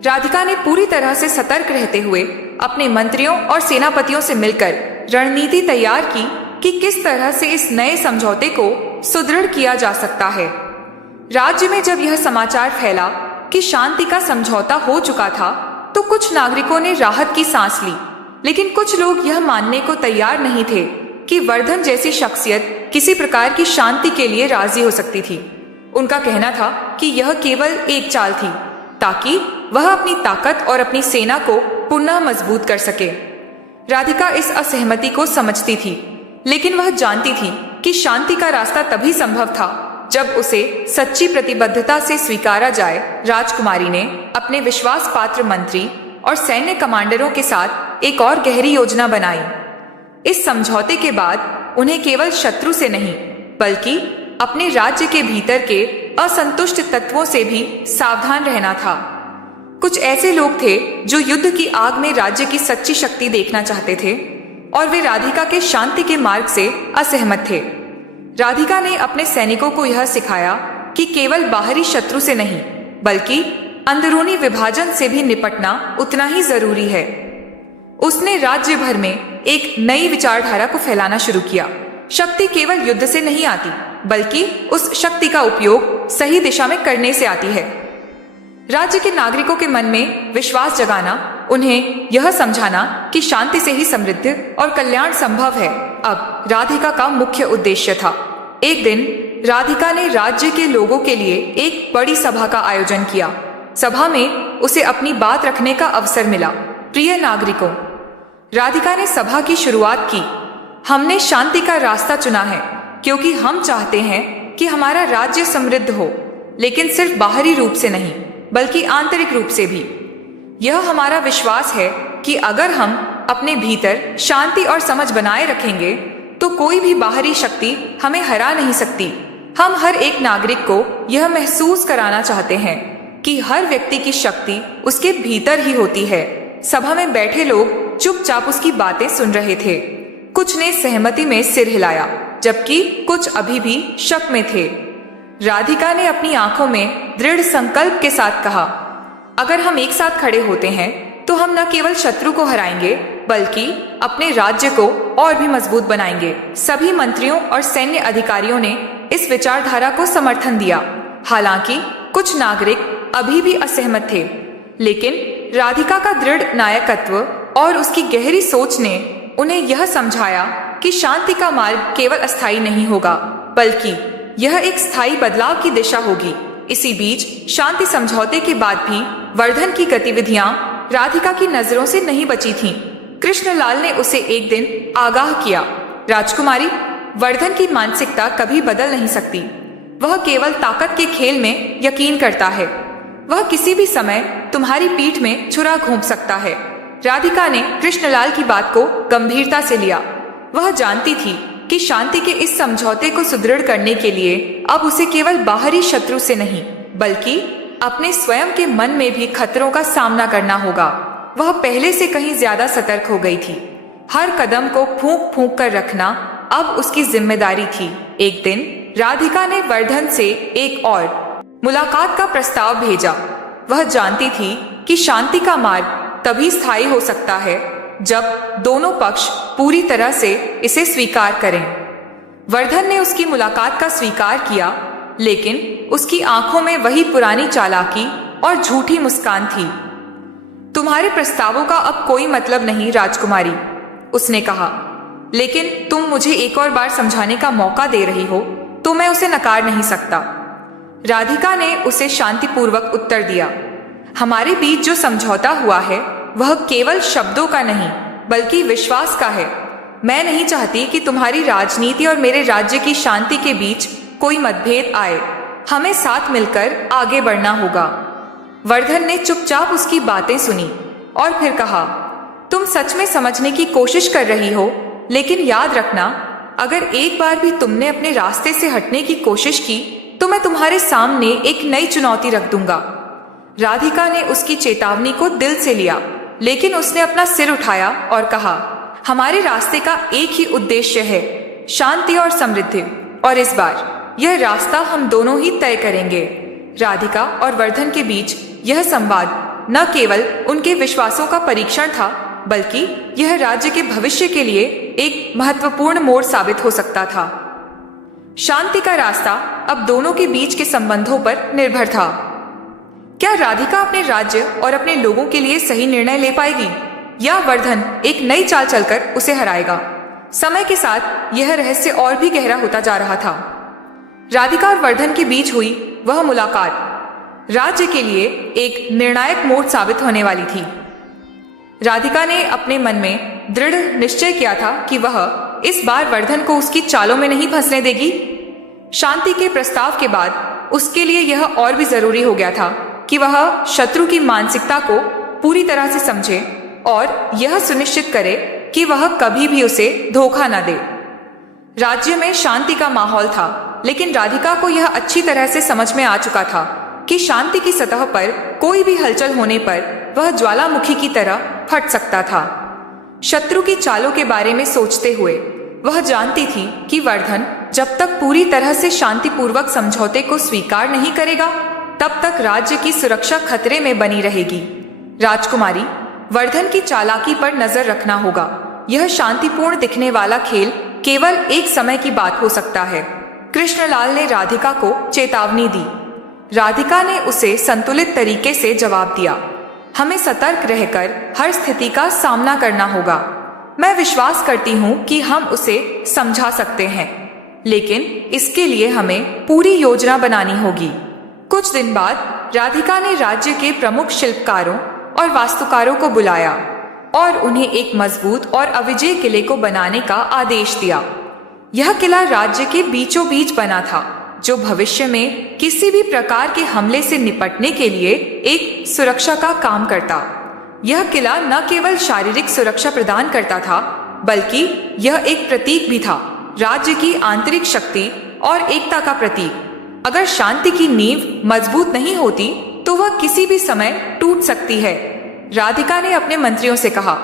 राधिका ने पूरी तरह से सतर्क रहते हुए अपने मंत्रियों और सेनापतियों से मिलकर रणनीति तैयार की कि किस तरह से इस नए समझौते को सुदृढ़ किया जा सकता है। राज्य में जब यह समाचार फैला कि शांति का समझौता हो चुका था, तो कुछ नागरिकों ने राहत की सांस ली, लेकिन कुछ लोग यह मानने को तैयार नहीं थे कि वर्धन जैसी शख्सियत किसी प्रकार की शांति के लिए राजी हो सकती थी। उनका कहना था कि यह केवल एक चाल थी ताकि वह अपनी ताकत और अपनी सेना को पुनः मजबूत कर सके। राधिका इस असहमति को समझती थी, लेकिन वह जानती थी कि शांति का रास्ता तभी संभव था जब उसे सच्ची प्रतिबद्धता से स्वीकारा जाए। राजकुमारी ने अपने विश्वास पात्र मंत्री और सैन्य कमांडरों के साथ एक और गहरी योजना बनाई। इस समझौते के बाद उन्हें केवल शत्रु से नहीं, बल्कि अपने राज्य के भीतर के असंतुष्ट तत्वों से भी सावधान रहना था। कुछ ऐसे लोग थे जो युद्ध की आग में राज्य की सच्ची शक्ति देखना चाहते थे और वे राधिका के शांति के मार्ग से असहमत थे। राधिका ने अपने सैनिकों को यह सिखाया कि केवल बाहरी शत्रु से नहीं, बल्कि अंदरूनी विभाजन से भी निपटना उतना ही जरूरी है। उसने राज्य भर में एक नई विचारधारा को फैलाना शुरू किया। शक्ति केवल युद्ध से नहीं आती, बल्कि उस शक्ति का उपयोग सही दिशा में करने से आती है। राज्य के नागरिकों के मन में विश्वास जगाना, उन्हें यह समझाना कि शांति से ही समृद्धि और कल्याण संभव है, अब राधिका का मुख्य उद्देश्य था। एक दिन राधिका ने राज्य के लोगों के लिए एक बड़ी सभा का आयोजन किया। सभा में उसे अपनी बात रखने का अवसर मिला। प्रिय नागरिकों, राधिका ने सभा की शुरुआत की। हमने शांति का रास्ता चुना है क्योंकि हम चाहते हैं कि हमारा राज्य समृद्ध हो, लेकिन सिर्फ बाहरी रूप से नहीं, बल्कि आंतरिक रूप से भी। यह हमारा विश्वास है कि अगर हम अपने भीतर शांति और समझ बनाए रखेंगे तो कोई भी बाहरी शक्ति हमें हरा नहीं सकती। हम हर एक नागरिक को यह महसूस कराना चाहते हैं कि हर व्यक्ति की शक्ति उसके भीतर ही होती है। सभा में बैठे लोग चुपचाप उसकी बातें सुन रहे थे। कुछ ने सहमति में सिर हिलाया, जबकि कुछ अभी भी शक में थे। राधिका ने अपनी आंखों में दृढ़ संकल्प के साथ कहा, अगर हम एक साथ खड़े होते हैं तो हम न केवल शत्रु को हराएंगे बल्कि अपने राज्य को और भी मजबूत बनाएंगे। सभी मंत्रियों और सैन्य अधिकारियों ने इस विचारधारा को समर्थन दिया। हालांकि कुछ नागरिक अभी भी असहमत थे, लेकिन राधिका का दृढ़ नायकत्व और उसकी गहरी सोच ने उन्हें यह समझाया कि शांति का मार्ग केवल अस्थायी नहीं होगा, बल्कि यह एक स्थायी बदलाव की दिशा होगी। इसी बीच शांति समझौते के बाद भी वर्धन की गतिविधियां राधिका की नजरों से नहीं बची थीं। कृष्णलाल ने उसे एक दिन आगाह किया, राजकुमारी, वर्धन की मानसिकता कभी बदल नहीं सकती। वह केवल ताकत के खेल में यकीन करता है। वह किसी भी समय तुम्हारी पीठ में छुरा घोंप सकता है। राधिका ने कृष्णलाल की बात को गंभीरता से लिया। वह जानती थी कि शांति के इस समझौते को सुदृढ़ करने के लिए अब उसे केवल बाहरी शत्रु से नहीं, बल्कि अपने स्वयं के मन में भी खतरों का सामना करना होगा। वह पहले से कहीं ज्यादा सतर्क हो गई थी। हर कदम को फूंक फूंक कर रखना अब उसकी जिम्मेदारी थी। एक दिन राधिका ने वर्धन से एक और मुलाकात का प्रस्ताव भेजा। वह जानती थी कि शांति का मार्ग तभी स्थायी हो सकता है जब दोनों पक्ष पूरी तरह से इसे स्वीकार करें। वर्धन ने उसकी मुलाकात का स्वीकार किया, लेकिन उसकी आंखों में वही पुरानी चालाकी और झूठी मुस्कान थी। तुम्हारे प्रस्तावों का अब कोई मतलब नहीं राजकुमारी, उसने कहा, लेकिन तुम मुझे एक और बार समझाने का मौका दे रही हो तो मैं उसे नकार नहीं सकता। राधिका ने उसे शांतिपूर्वक उत्तर दिया, हमारे बीच जो समझौता हुआ है वह केवल शब्दों का नहीं बल्कि विश्वास का है। मैं नहीं चाहती कि तुम्हारी राजनीति और मेरे राज्य की शांति के बीच कोई मतभेद आए। हमें साथ मिलकर आगे बढ़ना होगा। वर्धन ने चुपचाप उसकी बातें सुनी और फिर कहा, तुम सच में समझने की कोशिश कर रही हो, लेकिन याद रखना, अगर एक बार भी तुमने अपने रास्ते से हटने की कोशिश की तो मैं तुम्हारे सामने एक नई चुनौती रख दूंगा। राधिका ने उसकी चेतावनी को दिल से लिया, लेकिन उसने अपना सिर उठाया और कहा, हमारे रास्ते का एक ही उद्देश्य है, शांति और समृद्धि, और इस बार यह रास्ता हम दोनों ही तय करेंगे। राधिका और वर्धन के बीच यह संवाद न केवल उनके विश्वासों का परीक्षण था, बल्कि यह राज्य के भविष्य के लिए एक महत्वपूर्ण मोड़ साबित हो सकता था। शांति का रास्ता अब दोनों के बीच के संबंधों पर निर्भर था। क्या राधिका अपने राज्य और अपने लोगों के लिए सही निर्णय ले पाएगी, या वर्धन एक नई चाल चलकर उसे हराएगा? समय के साथ यह रहस्य और भी गहरा होता जा रहा था। राधिका और वर्धन के बीच हुई वह मुलाकात राज्य के लिए एक निर्णायक मोड़ साबित होने वाली थी। राधिका ने अपने मन में दृढ़ निश्चय किया था कि वह इस बार वर्धन को उसकी चालों में नहीं फंसने देगी। शांति के प्रस्ताव के बाद उसके लिए यह और भी जरूरी हो गया था कि वह शत्रु की मानसिकता को पूरी तरह से समझे और यह सुनिश्चित करे कि वह कभी भी उसे धोखा न दे। राज्य में शांति का माहौल था, लेकिन राधिका को यह अच्छी तरह से समझ में आ चुका था कि शांति की सतह पर कोई भी हलचल होने पर वह ज्वालामुखी की तरह फट सकता था। शत्रु की चालों के बारे में सोचते हुए वह जानती थी कि वर्धन जब तक पूरी तरह से शांतिपूर्वक समझौते को स्वीकार नहीं करेगा, तब तक राज्य की सुरक्षा खतरे में बनी रहेगी। राजकुमारी, वर्धन की चालाकी पर नजर रखना होगा। यह शांतिपूर्ण दिखने वाला खेल केवल एक समय की बात हो सकता है। कृष्णलाल ने राधिका को चेतावनी दी। राधिका ने उसे संतुलित तरीके से जवाब दिया, हमें सतर्क रहकर हर स्थिति का सामना करना होगा। मैं विश्वास करती हूँ कि हम उसे समझा सकते हैं, लेकिन इसके लिए हमें पूरी योजना बनानी होगी। कुछ दिन बाद राधिका ने राज्य के प्रमुख शिल्पकारों और वास्तुकारों को बुलाया और उन्हें एक मजबूत और अविजेय किले को बनाने का आदेश दिया। यह किला राज्य के बीचों बीच बना था, जो भविष्य में किसी भी प्रकार के हमले से निपटने के लिए एक सुरक्षा का काम करता। यह किला न केवल शारीरिक सुरक्षा प्रदान करता था, बल्कि यह एक प्रतीक भी था, राज्य की आंतरिक शक्ति और एकता का प्रतीक। अगर शांति की नींव मजबूत नहीं होती तो वह किसी भी समय टूट सकती है। राधिका ने अपने मंत्रियों से कहा,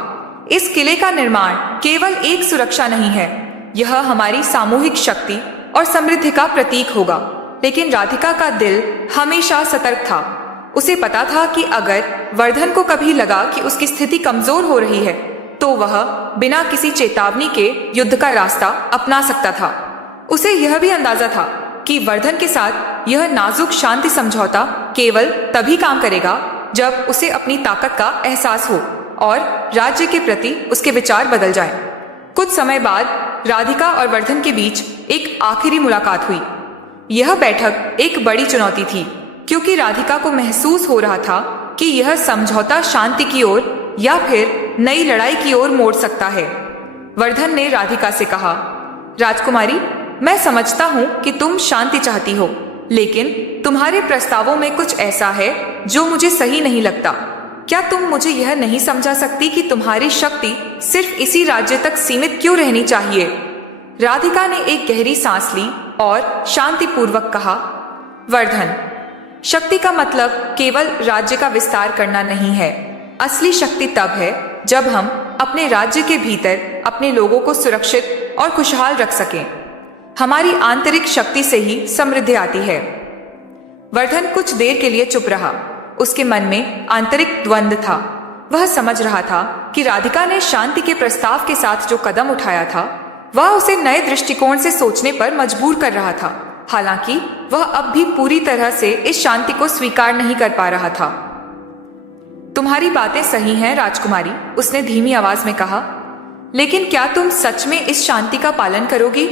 इस किले का निर्माण केवल एक सुरक्षा नहीं है, यह हमारी सामूहिक शक्ति और समृद्धि का प्रतीक होगा। लेकिन राधिका का दिल हमेशा सतर्क था। उसे पता था कि अगर वर्धन को कभी लगा कि उसकी स्थिति कमजोर हो रही है तो वह बिना किसी चेतावनी के युद्ध का रास्ता अपना सकता था। उसे यह भी अंदाजा था कि वर्धन के साथ यह नाजुक शांति समझौता केवल तभी काम करेगा जब उसे अपनी ताकत का एहसास हो और राज्य के प्रति उसके विचार बदल जाए। कुछ समय बाद राधिका और वर्धन के बीच एक आखिरी मुलाकात हुई। यह बैठक एक बड़ी चुनौती थी क्योंकि राधिका को महसूस हो रहा था कि यह समझौता शांति की ओर या फिर नई लड़ाई की ओर मोड़ सकता है। वर्धन ने राधिका से कहा, राजकुमारी, मैं समझता हूँ कि तुम शांति चाहती हो, लेकिन तुम्हारे प्रस्तावों में कुछ ऐसा है जो मुझे सही नहीं लगता। क्या तुम मुझे यह नहीं समझा सकती कि तुम्हारी शक्ति सिर्फ इसी राज्य तक सीमित क्यों रहनी चाहिए? राधिका ने एक गहरी सांस ली और शांतिपूर्वक कहा, वर्धन, शक्ति का मतलब केवल राज्य का विस्तार करना नहीं है। असली शक्ति तब है जब हम अपने राज्य के भीतर अपने लोगों को सुरक्षित और खुशहाल रख सकें। हमारी आंतरिक शक्ति से ही समृद्धि आती है। वर्धन कुछ देर के लिए चुप रहा। उसके मन में आंतरिक द्वंद्व था। वह समझ रहा था कि राधिका ने शांति के प्रस्ताव के साथ जो कदम उठाया था वह उसे नए दृष्टिकोण से सोचने पर मजबूर कर रहा था। हालांकि वह अब भी पूरी तरह से इस शांति को स्वीकार नहीं कर पा रहा था। तुम्हारी बातें सही हैं राजकुमारी, उसने धीमी आवाज में कहा, लेकिन क्या तुम सच में इस शांति का पालन करोगी?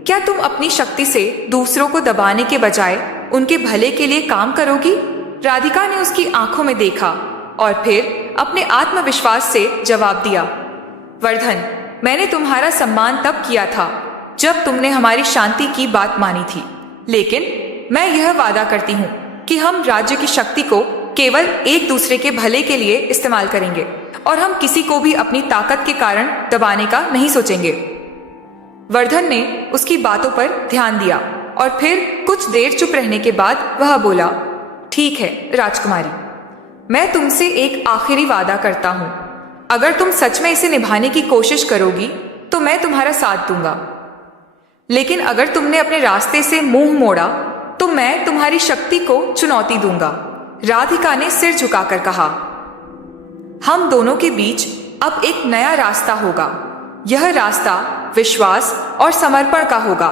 क्या तुम अपनी शक्ति से दूसरों को दबाने के बजाय उनके भले के लिए काम करोगी? राधिका ने उसकी आंखों में देखा और फिर अपने आत्मविश्वास से जवाब दिया, वर्धन, मैंने तुम्हारा सम्मान तब किया था जब तुमने हमारी शांति की बात मानी थी, लेकिन मैं यह वादा करती हूँ कि हम राज्य की शक्ति को केवल एक दूसरे के भले के लिए इस्तेमाल करेंगे और हम किसी को भी अपनी ताकत के कारण दबाने का नहीं सोचेंगे। वर्धन ने उसकी बातों पर ध्यान दिया और फिर कुछ देर चुप रहने के बाद वह बोला, ठीक है राजकुमारी, मैं तुमसे एक आखिरी वादा करता हूँ। अगर तुम सच में इसे निभाने की कोशिश करोगी तो मैं तुम्हारा साथ दूंगा, लेकिन अगर तुमने अपने रास्ते से मुंह मोड़ा तो मैं तुम्हारी शक्ति को चुनौती दूंगा। राधिका ने सिर झुकाकर कहा, हम दोनों के बीच अब एक नया रास्ता होगा। यह रास्ता विश्वास और समर्पण का होगा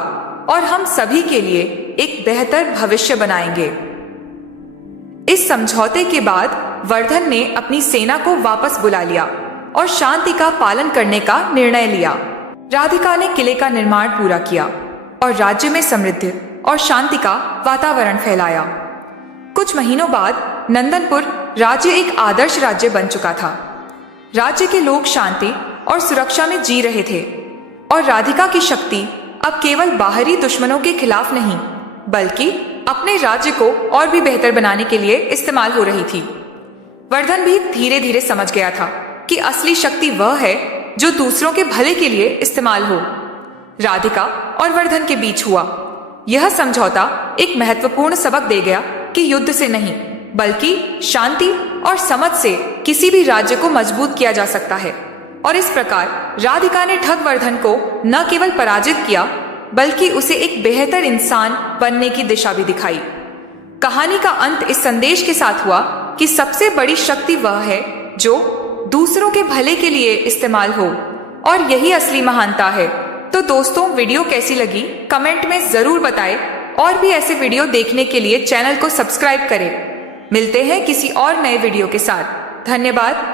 और हम सभी के लिए एक बेहतर भविष्य बनाएंगे। इस समझौते के बाद वर्धन ने अपनी सेना को वापस बुला लिया और शांति का पालन करने का निर्णय लिया। राधिका ने किले का निर्माण पूरा किया और राज्य में समृद्धि और शांति का वातावरण फैलाया। कुछ महीनों बाद नंदनपुर राज्य एक आदर्श राज्य बन चुका था। राज्य के लोग शांति और सुरक्षा में जी रहे थे और राधिका की शक्ति अब केवल बाहरी दुश्मनों के खिलाफ नहीं बल्कि अपने राज्य को और भी बेहतर बनाने के लिए इस्तेमाल हो रही थी। वर्धन भी धीरे धीरे समझ गया था कि असली शक्ति वह है जो दूसरों के भले के लिए इस्तेमाल हो। राधिका और वर्धन के बीच हुआ यह समझौता एक महत्वपूर्ण सबक दे गया कि युद्ध से नहीं बल्कि शांति और समझ से किसी भी राज्य को मजबूत किया जा सकता है। और इस प्रकार राधिका ने ठग वर्धन को न केवल पराजित किया बल्कि उसे एक बेहतर इंसान बनने की दिशा भी दिखाई। कहानी का अंत इस संदेश के साथ हुआ कि सबसे बड़ी शक्ति वह है जो दूसरों के भले के लिए इस्तेमाल हो और यही असली महानता है। तो दोस्तों, वीडियो कैसी लगी कमेंट में जरूर बताएं और भी ऐसे वीडियो देखने के लिए चैनल को सब्सक्राइब करें। मिलते हैं किसी और नए वीडियो के साथ। धन्यवाद।